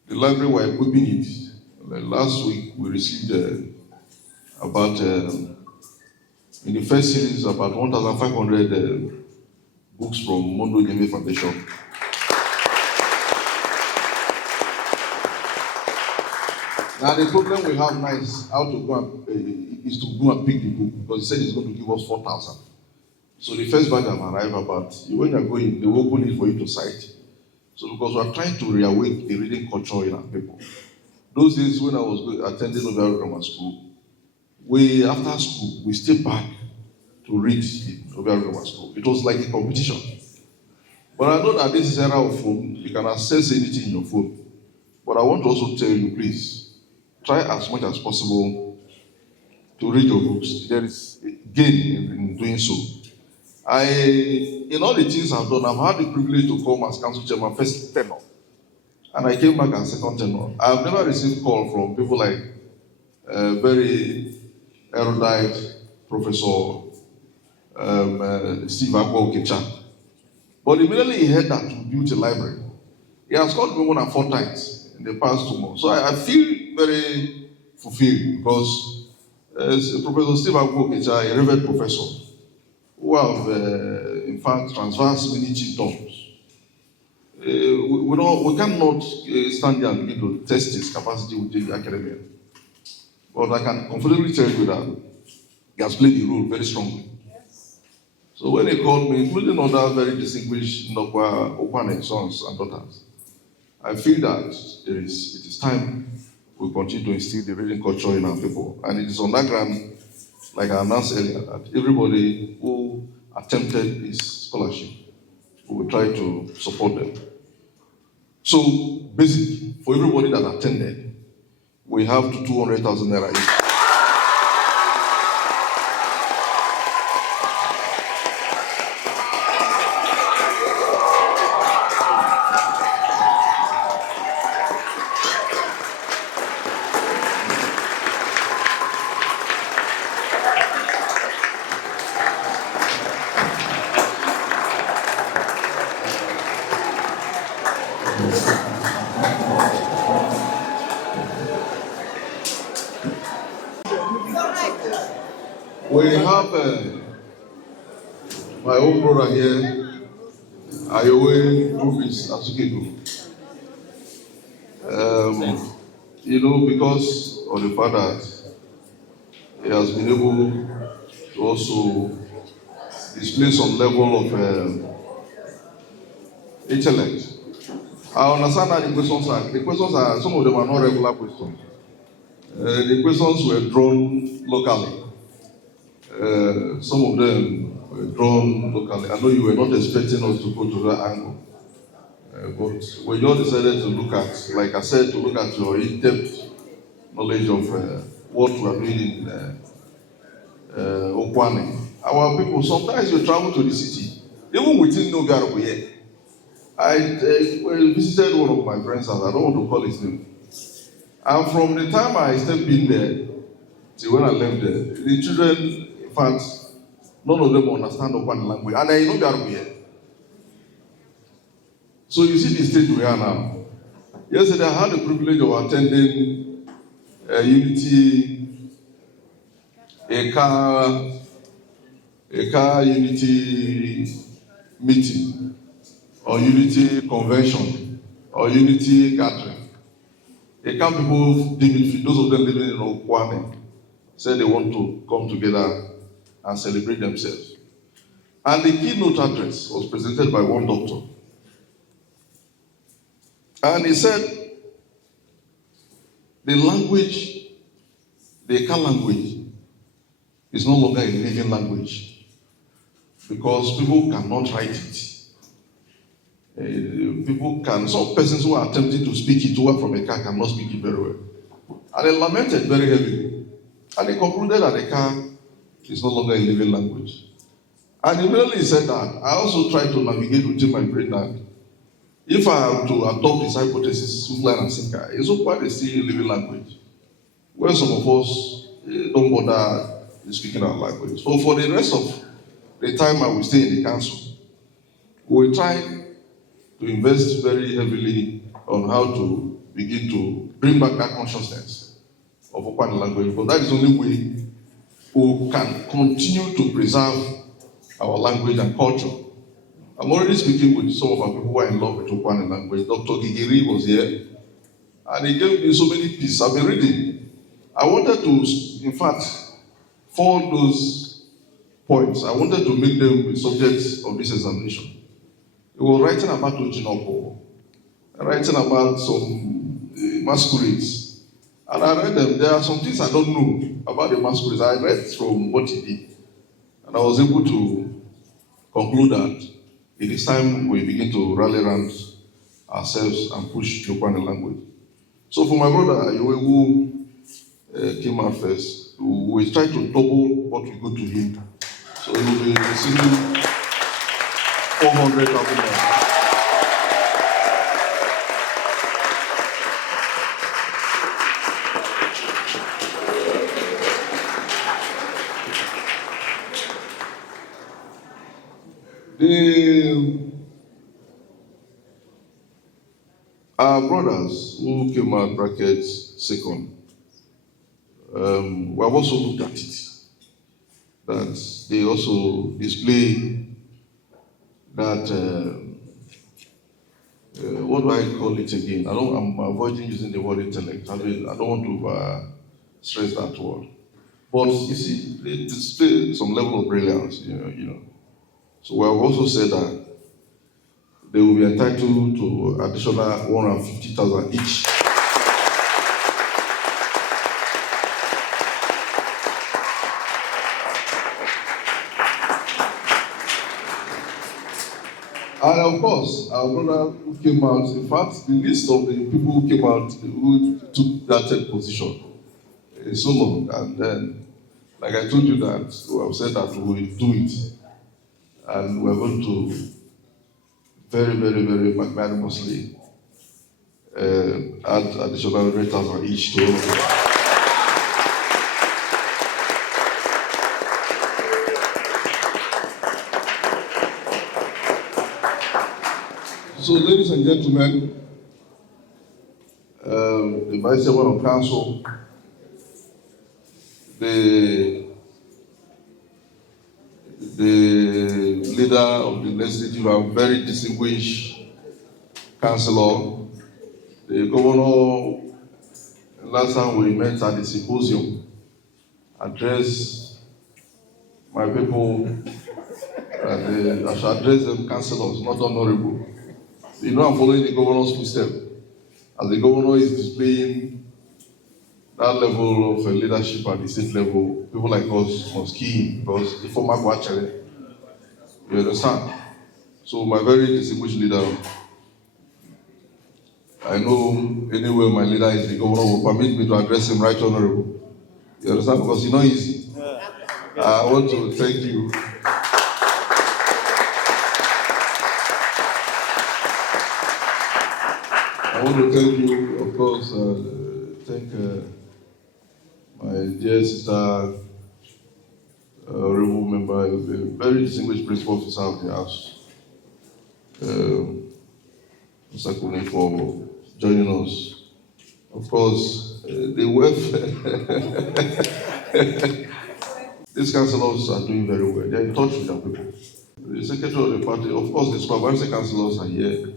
The library, we're equipping it. Last week, we received about, in the first series, about 1,500 books from Mondo Ukwuani Foundation. Now the problem we have now is how to go and pick the book, because he said he's going to give us 4,000. So the first batch have arrived, but when you're going, they will open it for you to cite. So because we're trying to reawake the reading culture in our people. Those days when I was attending Obiaro Grammar School, after school, we stayed back to read in Obiaro Grammar School. It was like a competition. But I know that this is era of phone, you can access anything in your phone. But I want to also tell you, please, try as much as possible to read your books. There is gain in doing so. In all the things I've done, I've had the privilege to come as council chairman first tenure. And I came back as second tenure. I've never received call from people like very erudite Professor Steve Agbo Okecha. But immediately he heard that we built a library. He has called me more than 4 times in the past 2 months. So I feel very fulfilled because Professor Steve Agbo Okecha, a revered professor, who have, in fact, transversed many chiefdoms. We cannot stand there and begin to test his capacity within the academia. But I can comfortably tell you that he has played the role very strongly. Yes. So when he called me, including other very distinguished Ukwuani sons and daughters, I feel that it is time we continue to instill the reading culture in our people. And it is on that ground, like I announced earlier, that everybody who attempted this scholarship, we will try to support them. So, basically, for everybody that attended, we have 200,000 naira each. We have my own brother here, Ayowe Rufus Asukego. Because of the fact that he has been able to also display some level of intellect. I understand that the questions are, some of them are not regular questions. The questions were drawn locally. Some of them were drawn locally. I know you were not expecting us to go to that angle. But we just decided to look at, like I said, to look at your in-depth knowledge of what we are doing in Ukwuani. Our people, sometimes you travel to the city, even within Ukwuani. I visited one of my friends' house, I don't want to call his name. And from the time I stepped in there till when I left there, the children, in fact, none of them understand Ukwuani language. And I know Ukwuani. So you see the stage we are now. Yesterday I had the privilege of attending a unity, a car unity meeting, or unity convention, or unity gathering. A car people, those of them living in Ukwuani, said they want to come together and celebrate themselves. And the keynote address was presented by one doctor. And he said, the language, the Eka language, is no longer a living language because people cannot write it. Some persons who are attempting to speak it, who are from Eka, cannot speak it very well. And they lamented very heavily. And they concluded that Eka is no longer a living language. And immediately he said that, I also tried to navigate within my brain that if I have to adopt this hypothesis, line and sinker, it's not quite a still living language. Where some of us don't bother speaking our language. So for the rest of the time I will stay in the council, we will try to invest very heavily on how to begin to bring back that consciousness of Ukwuani language, because that is the only way we can continue to preserve our language and culture. I'm already speaking with some of our people who are in love with Ukwuani language. Dr. Gigiri was here, and he gave me so many pieces. I've been reading. I wanted to, in fact, forward those points. I wanted to make them the subjects of this examination. He was writing about Ojinoko, writing about some masquerades. And I read them. There are some things I don't know about the masquerades. I read from what he did. And I was able to conclude that it is time we begin to rally around ourselves and push the Ukwuani language. So for my brother, who came out first, we try to double what we go to him. So he will be receiving 400,000 naira. Our brothers who came out brackets second, we have also looked at it. That they also display that, what do I call it again? I'm avoiding using the word intellect. I don't want to stress that word. But you see, they display some level of brilliance, you know. So we have also said that they will be entitled to additional 150,000 each. And of course, our brother who came out, in fact, the list of the people who came out who took that third position is so long. And then, like I told you that, we have said that we will do it. And we're going to very, very, very magnanimously add additional 100,000 each to all of them. So, ladies and gentlemen, the Vice Chairman of Council, the leader of the legislative, a very distinguished councillor, the governor, last time we met at the symposium, addressed my people, and I should address them councillors, not honorable. You know, I'm following the governor's footsteps. As the governor is displaying that level of leadership at the state level, people like us must key in, because the former Guachare, you understand? So my very distinguished leader, I know anywhere my leader is, the governor will permit me to address him right honorable. You understand? Because it's not easy. I want to thank you. I want to thank you, of course, thank my dear sister, honorable member, a very distinguished principal officer of the House, Mr. Kune, for joining us. Of course, the welfare, these councillors are doing very well. They are in touch with their people. The secretary of the party, of course, the supervisory councillors are here.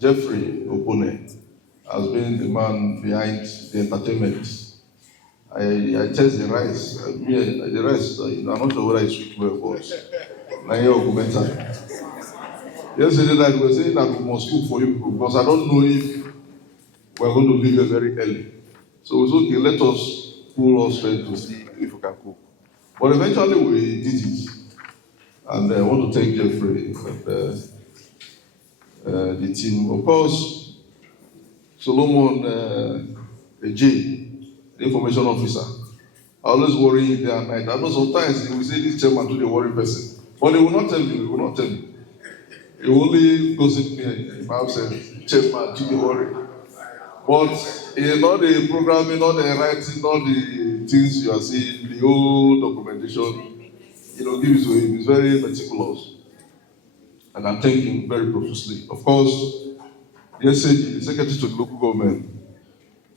Jeffrey Opone has been the man behind the entertainment. I test the rice. The rice, I'm not sure whether it's sweet well, but yesterday night we were saying that we must cook for you people, because I don't know if we're going to leave here very early. So it's okay, let us pull us straight to see if we can cook. But eventually we did it. And I want to thank Jeffrey and the team. Of course, Solomon Ajede, the information officer. I always worry day and night. I know sometimes he will say this chairman to the worry person. But he will not tell you, he will not tell you. He will only gossip me if I say chairman to the worry. But in all the programming, all the writing, all the things you are seeing, the whole documentation, gives to him. He's very meticulous. And I thank him very profusely. Of course, the SAG, the Secretary to the Local Government,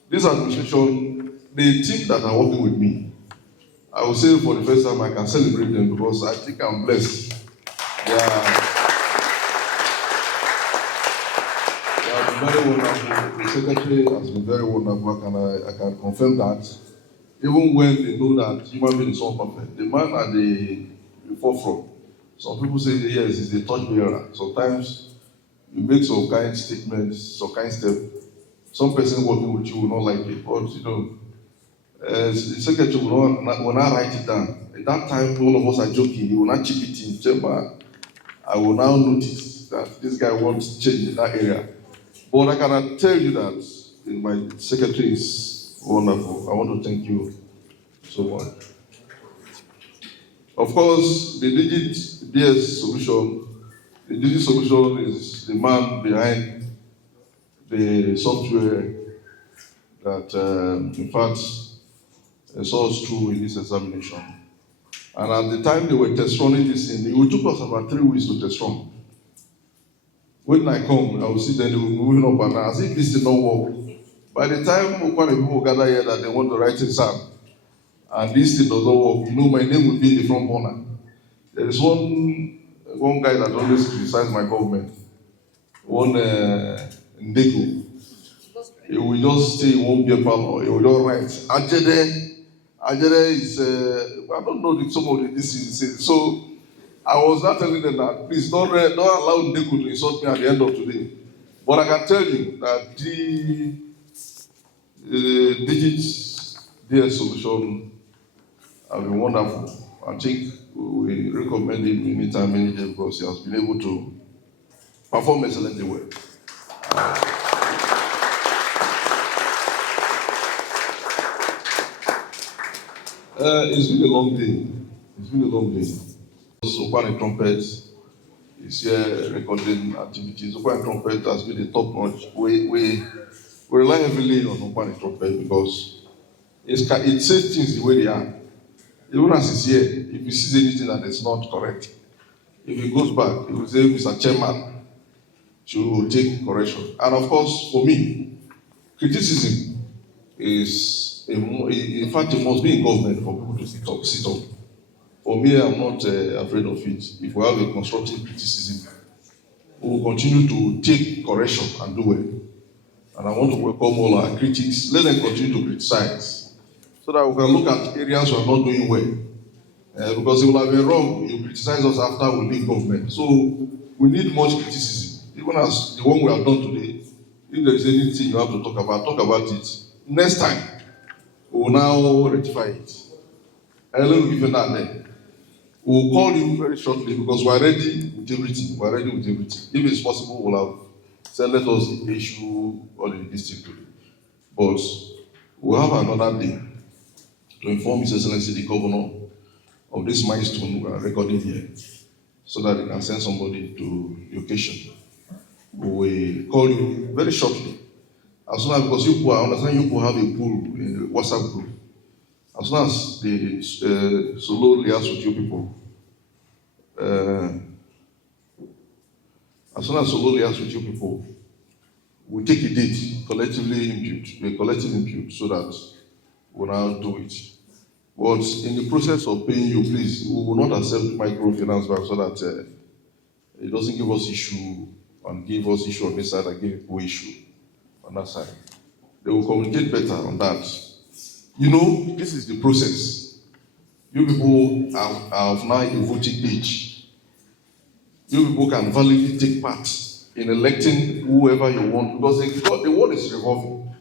this administration, the team that are working with me, I will say for the first time I can celebrate them because I think I'm blessed. They have been very wonderful. The Secretary has been very wonderful, and I can confirm that. Even when they know that human being is not perfect, the man at the forefront. Some people say, yes, he's a torch bearer. Sometimes you make some kind statements, some kind step. Some person working with you will not like it, but you know, the secretary will not write it down. At that time, all of us are joking. He will not chip it in chamber. I will now notice that this guy wants change in that area. But I cannot tell you that my secretary is wonderful. I want to thank you so much. Of course, the digit DS solution, the digit solution is the man behind the software that, in fact, saw us through in this examination. And at the time they were test running this thing, it took us about 3 weeks to test run. When I come, I will see them, they will moving up and down, as if this did not work. By the time Ukwuani people gather here that they want to write exam, and this thing does not work, you know, my name will be in the front corner. There is one guy that always criticizes my government, one Ndeko. He will just say he won't be a parlor, he will just write. Ajede is, I don't know some of this is. So I was not telling them that, please don't allow Ndeko to insult me at the end of today. But I can tell you that the digit DS solution have been wonderful. I think we recommend him anytime, any day, because he has been able to perform excellently well. It's been a long day. It's been a long day. Ukwuani Trumpet is here recording activities. Ukwuani Trumpet has been a top notch. We rely heavily on Ukwuani Trumpet because it says things the way they are. Even as he's here, if he sees anything that is not correct, if he goes back, he will say, Mr. Chairman, to take correction. And of course, for me, criticism is, in fact, it must be in government for people to sit up. For me, I'm not afraid of it. If we have a constructive criticism, we will continue to take correction and do well. And I want to welcome all our critics. Let them continue to criticize, so that we can look at areas we are not doing well. Because it will have been wrong, you criticize us after we leave government. So we need much criticism. Even as the one we have done today, if there is anything you have to talk about it. Next time, we will now rectify it. And let me give you that name. We will call you very shortly because we are ready with everything. We are ready with everything. If it's possible, we'll have said, let us issue all the district today. But we'll have another day to inform His Excellency the Governor of this milestone we are recording here, so that they can send somebody to the occasion. We will call you very shortly. As soon as, because I understand you have a pool in the WhatsApp group. As soon as the solo liaise with you people, we take a date, collectively impute, a collective impute, so that we'll now do it. But in the process of paying you, please, we will not accept microfinance bank so that it doesn't give us issue and give us issue on this side and give people issue on that side. They will communicate better on that. You know, this is the process. You people have now a voting age. You people can validly take part in electing whoever you want, because the world is revolving.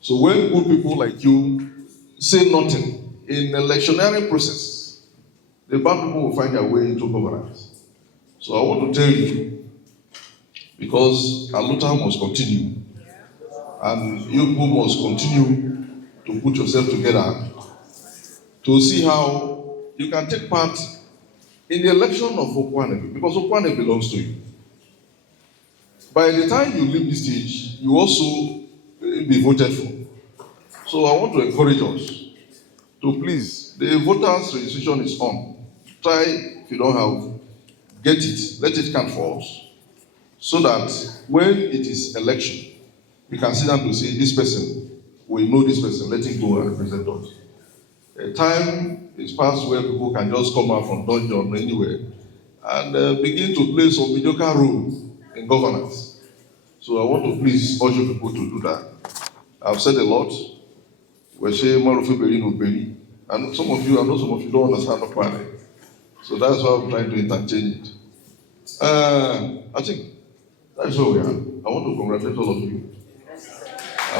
So when good people like you say nothing in the electioneering process, the bad people will find their way into governance. So I want to tell you, because Aluta must continue, and you people must continue to put yourself together to see how you can take part in the election of Ukwuani, because Ukwuani belongs to you. By the time you leave this stage, you also be voted for. So I want to encourage us to please, the voters registration is on. Try, if you don't have, get it, let it count for us. So that when it is election, we can sit down to say, this person, we know this person, let him go and represent us. A time is past where people can just come out from dungeon or anywhere and begin to play some mediocre role in governance. So I want to please urge people to do that. I've said a lot. We say Marufiberi no Beri. And some of you, I know some of you don't understand the plan. So that's why I'm trying to interchange it. I think That's where we are. I want to congratulate all of you. I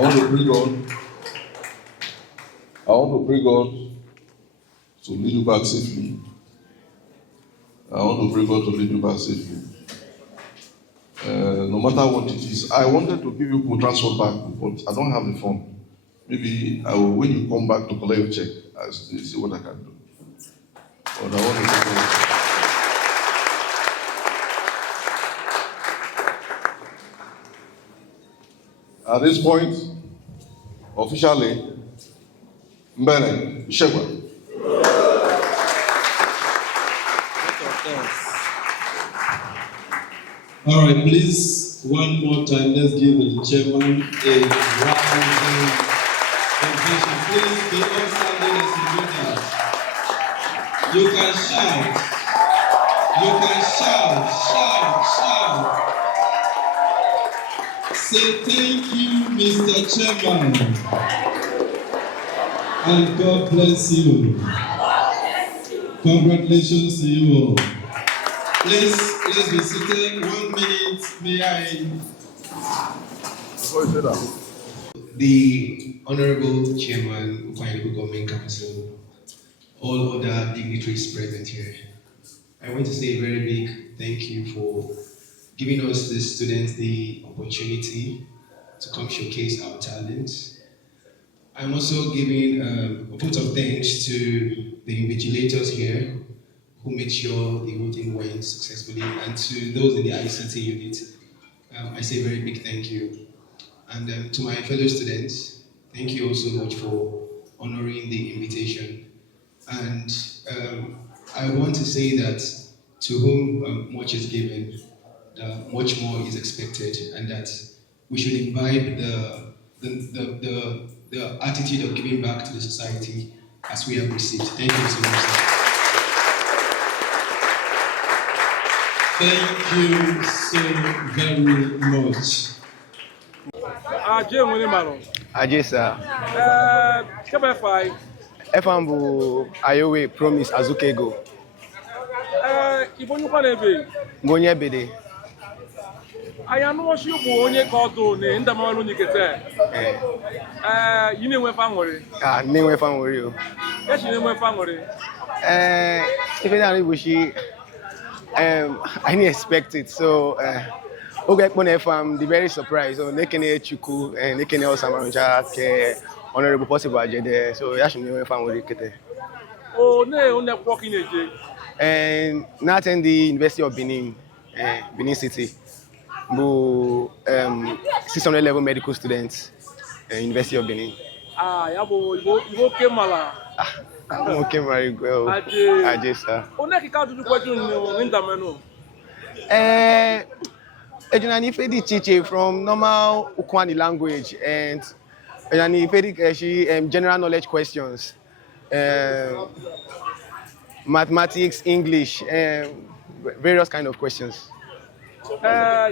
want to pray God. I want to pray God to lead you back safely. I want to pray God to lead you back safely. No matter what it is, I wanted to give you transfer back, but I don't have the phone. Maybe I will, when you come back to collect your check, I'll see what I can do. But I want to thank you. At this point, officially, Mbene, Shegwa. All right, please, one more time, let's give the chairman a round of applause. Please be all standing as you do that. You can shout. You can shout, shout, shout. Say thank you, Mr. Chairman. And God bless you. Congratulations to you all. Please, let's be seated. 1 minute, may I? The Honorable Chairman, Ukwuani Local Government Council, all other dignitaries present here. I want to say a very big thank you for giving us, the students, the opportunity to come showcase our talents. I'm also giving a vote of thanks to the invigilators here who made sure the voting went successfully, and to those in the ICT unit, I say a very big thank you. And to my fellow students, thank you all so much for honoring the invitation. And I want to say that to whom much is given, much more is expected, and that we should imbibe the attitude of giving back to the society as we have received. Thank you so much, sir. Thank you so very much. Ajede, sir. KBFI. Efambu Ayowe promise Azukego. Ukwuani ebe. Mbonye bede. Aya no shi bụ onye ka ọdụ na ndamalu nyikete. Yi na-enwe fa nwere. Na-enwe fa nwere o. Echi na-enwe fa nwere. Ife na Ibushi, I didn't expect it, so oge ekpo na FM, the very surprised. So nekene Chukwu, nekene Osamancha ke Honorable Possible Ajede. So yashi na-enwe fa nwere kete. O ne onye akwụkwọ ka na-eje. Na attend the University of Benin, Benin City. Bu 600 level medical students, University of Benin. Ya bụ Igbo kemala. I'm okay, very well. Ajede, sir. One ki ka dudu kwaju ni ndamenu. Ejunani Fedi Chiche from normal Ukwuani language, and Ejunani Fedi general knowledge questions, mathematics, English, various kind of questions.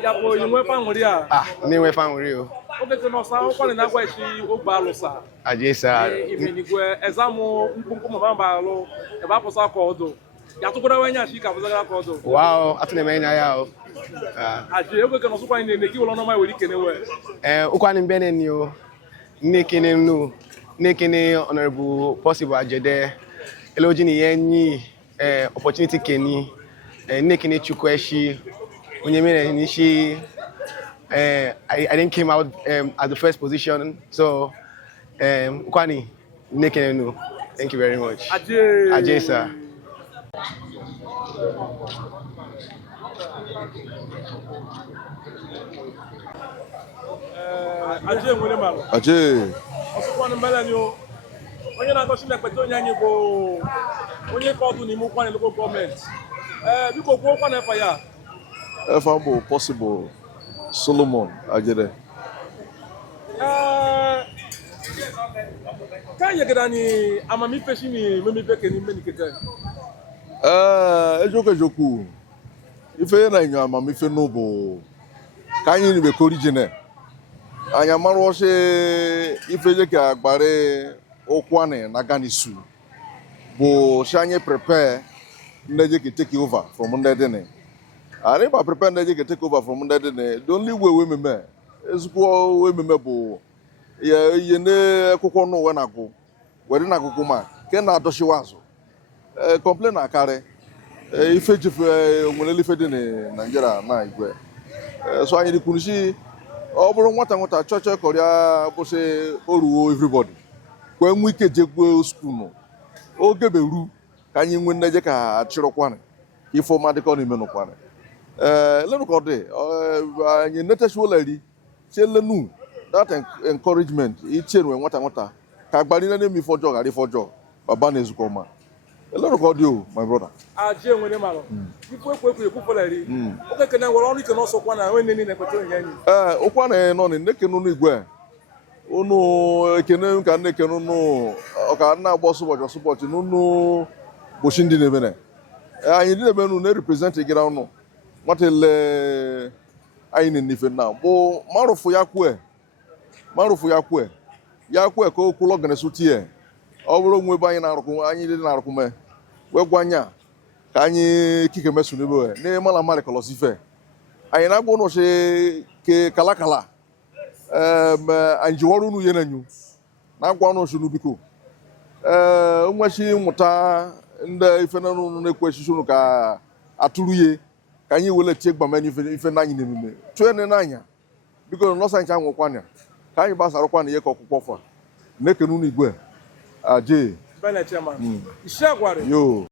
Ya bụ inwe fa nwere a. Na-enwe fa nwere o. Oge ke no sa Ukwuani na gwa chi ogba alusa. Ajede, sir. Imenigwe exam mkpumkpu mamba alu e ba posa ka odo. Ya tukura wenya shi ka posa ka odo. Wow, atune nya ya o. Ajede oge ke no so Ukwuani ne ki wolo no ma we dikene we. Ukwuani mbene ni o. Nekene nu. Nekene Honorable Possible Ajede. Eloji ni yenyi opportunity keni. Nekene Chukwu eshi. I didn't came out at the first position, so Ukwuani, Nekenenu, thank you very much. Ajede, sir. Ajede nwere malo. Ajede. Ukwuani mbele ni o. Onye na-agosi mekpete onye anyị bụ onye ka ọdụ n'ime Ukwuani Local Government. Biko kwuo Ukwuani efa ya. Efambu Possible Solomon Ajede. Ka yegara ni amamife shi ni memife ke ni menikete. Ejoku. Ife na inyo amamife no bụ ka anyị ni be origine. Anya marụ ose ife je ka agbare Ukwuani na Ganisu. bo shanye prepare ndeje ke take over from ndedene. Ari ba prepare ndeje ke take over from ndedene. The only way we me ezukwo we me bo ye ne akwụkwọ no we na go. We na akwụkwọ ma ke na adoshiwa azu. Complain akare. Ife jife onwere ife dị na Nigeria na igwe. So anyị kwuru si ọ bụrụ nwata chọchọ kọrịa bụsị oruo everybody. Kwe nwe ike jegwe school oge beru ka anyị nwe nneje ka achịrọkwana ifo madịkọ n'ime nụkwana. Lenu ka ọ dị anyị neteshuoleri chelenu that encouragement iche nwe nwata ka agbari na nemi fọjọ ghara ifọjọ baba na ezukọ ma. Lenu ka ọ dị o my brother. Aje nwere maro. Ifu ekwufoleri. Oke kene nwere ọrụ ike n'ọsọ kwa na we neni na kwetara nye anyị. Ụkwana nọ n'eke nụ n'igwe. Unu ekene ka nne ekene unu ọka nna agba ọsụbọchị n'unu bochi ndị na-emene. Anyị ndị na-eme unu na-represent gira unu nwata ele anyị na-enife na bụ marụfụ ya kwue ka okwulu ọganesu tie ọ bụrụ onwe ebe anyị dị na-arụkwume wee gwa anya ka anyị kike mesu n'ebe n'ime ala mmadụ kọlọsife anyị na-agba ụnụ si ke kalakala anyị ji ọrụ unu ihe na-enyu na-agwa ọnụ nsonu biko nwechi mmụta ndị ife na-ekwu echichi unu ka atụrụ ihe ka anyị wele tie gbamenye ife na anyị na-emume chụọ ene n'anya biko nọsa ncha nwụkwanya ka anyị gbasarụkwana ihe ka ọkwụkwọ fa na-ekene unu igwe aje Chairman. Yo.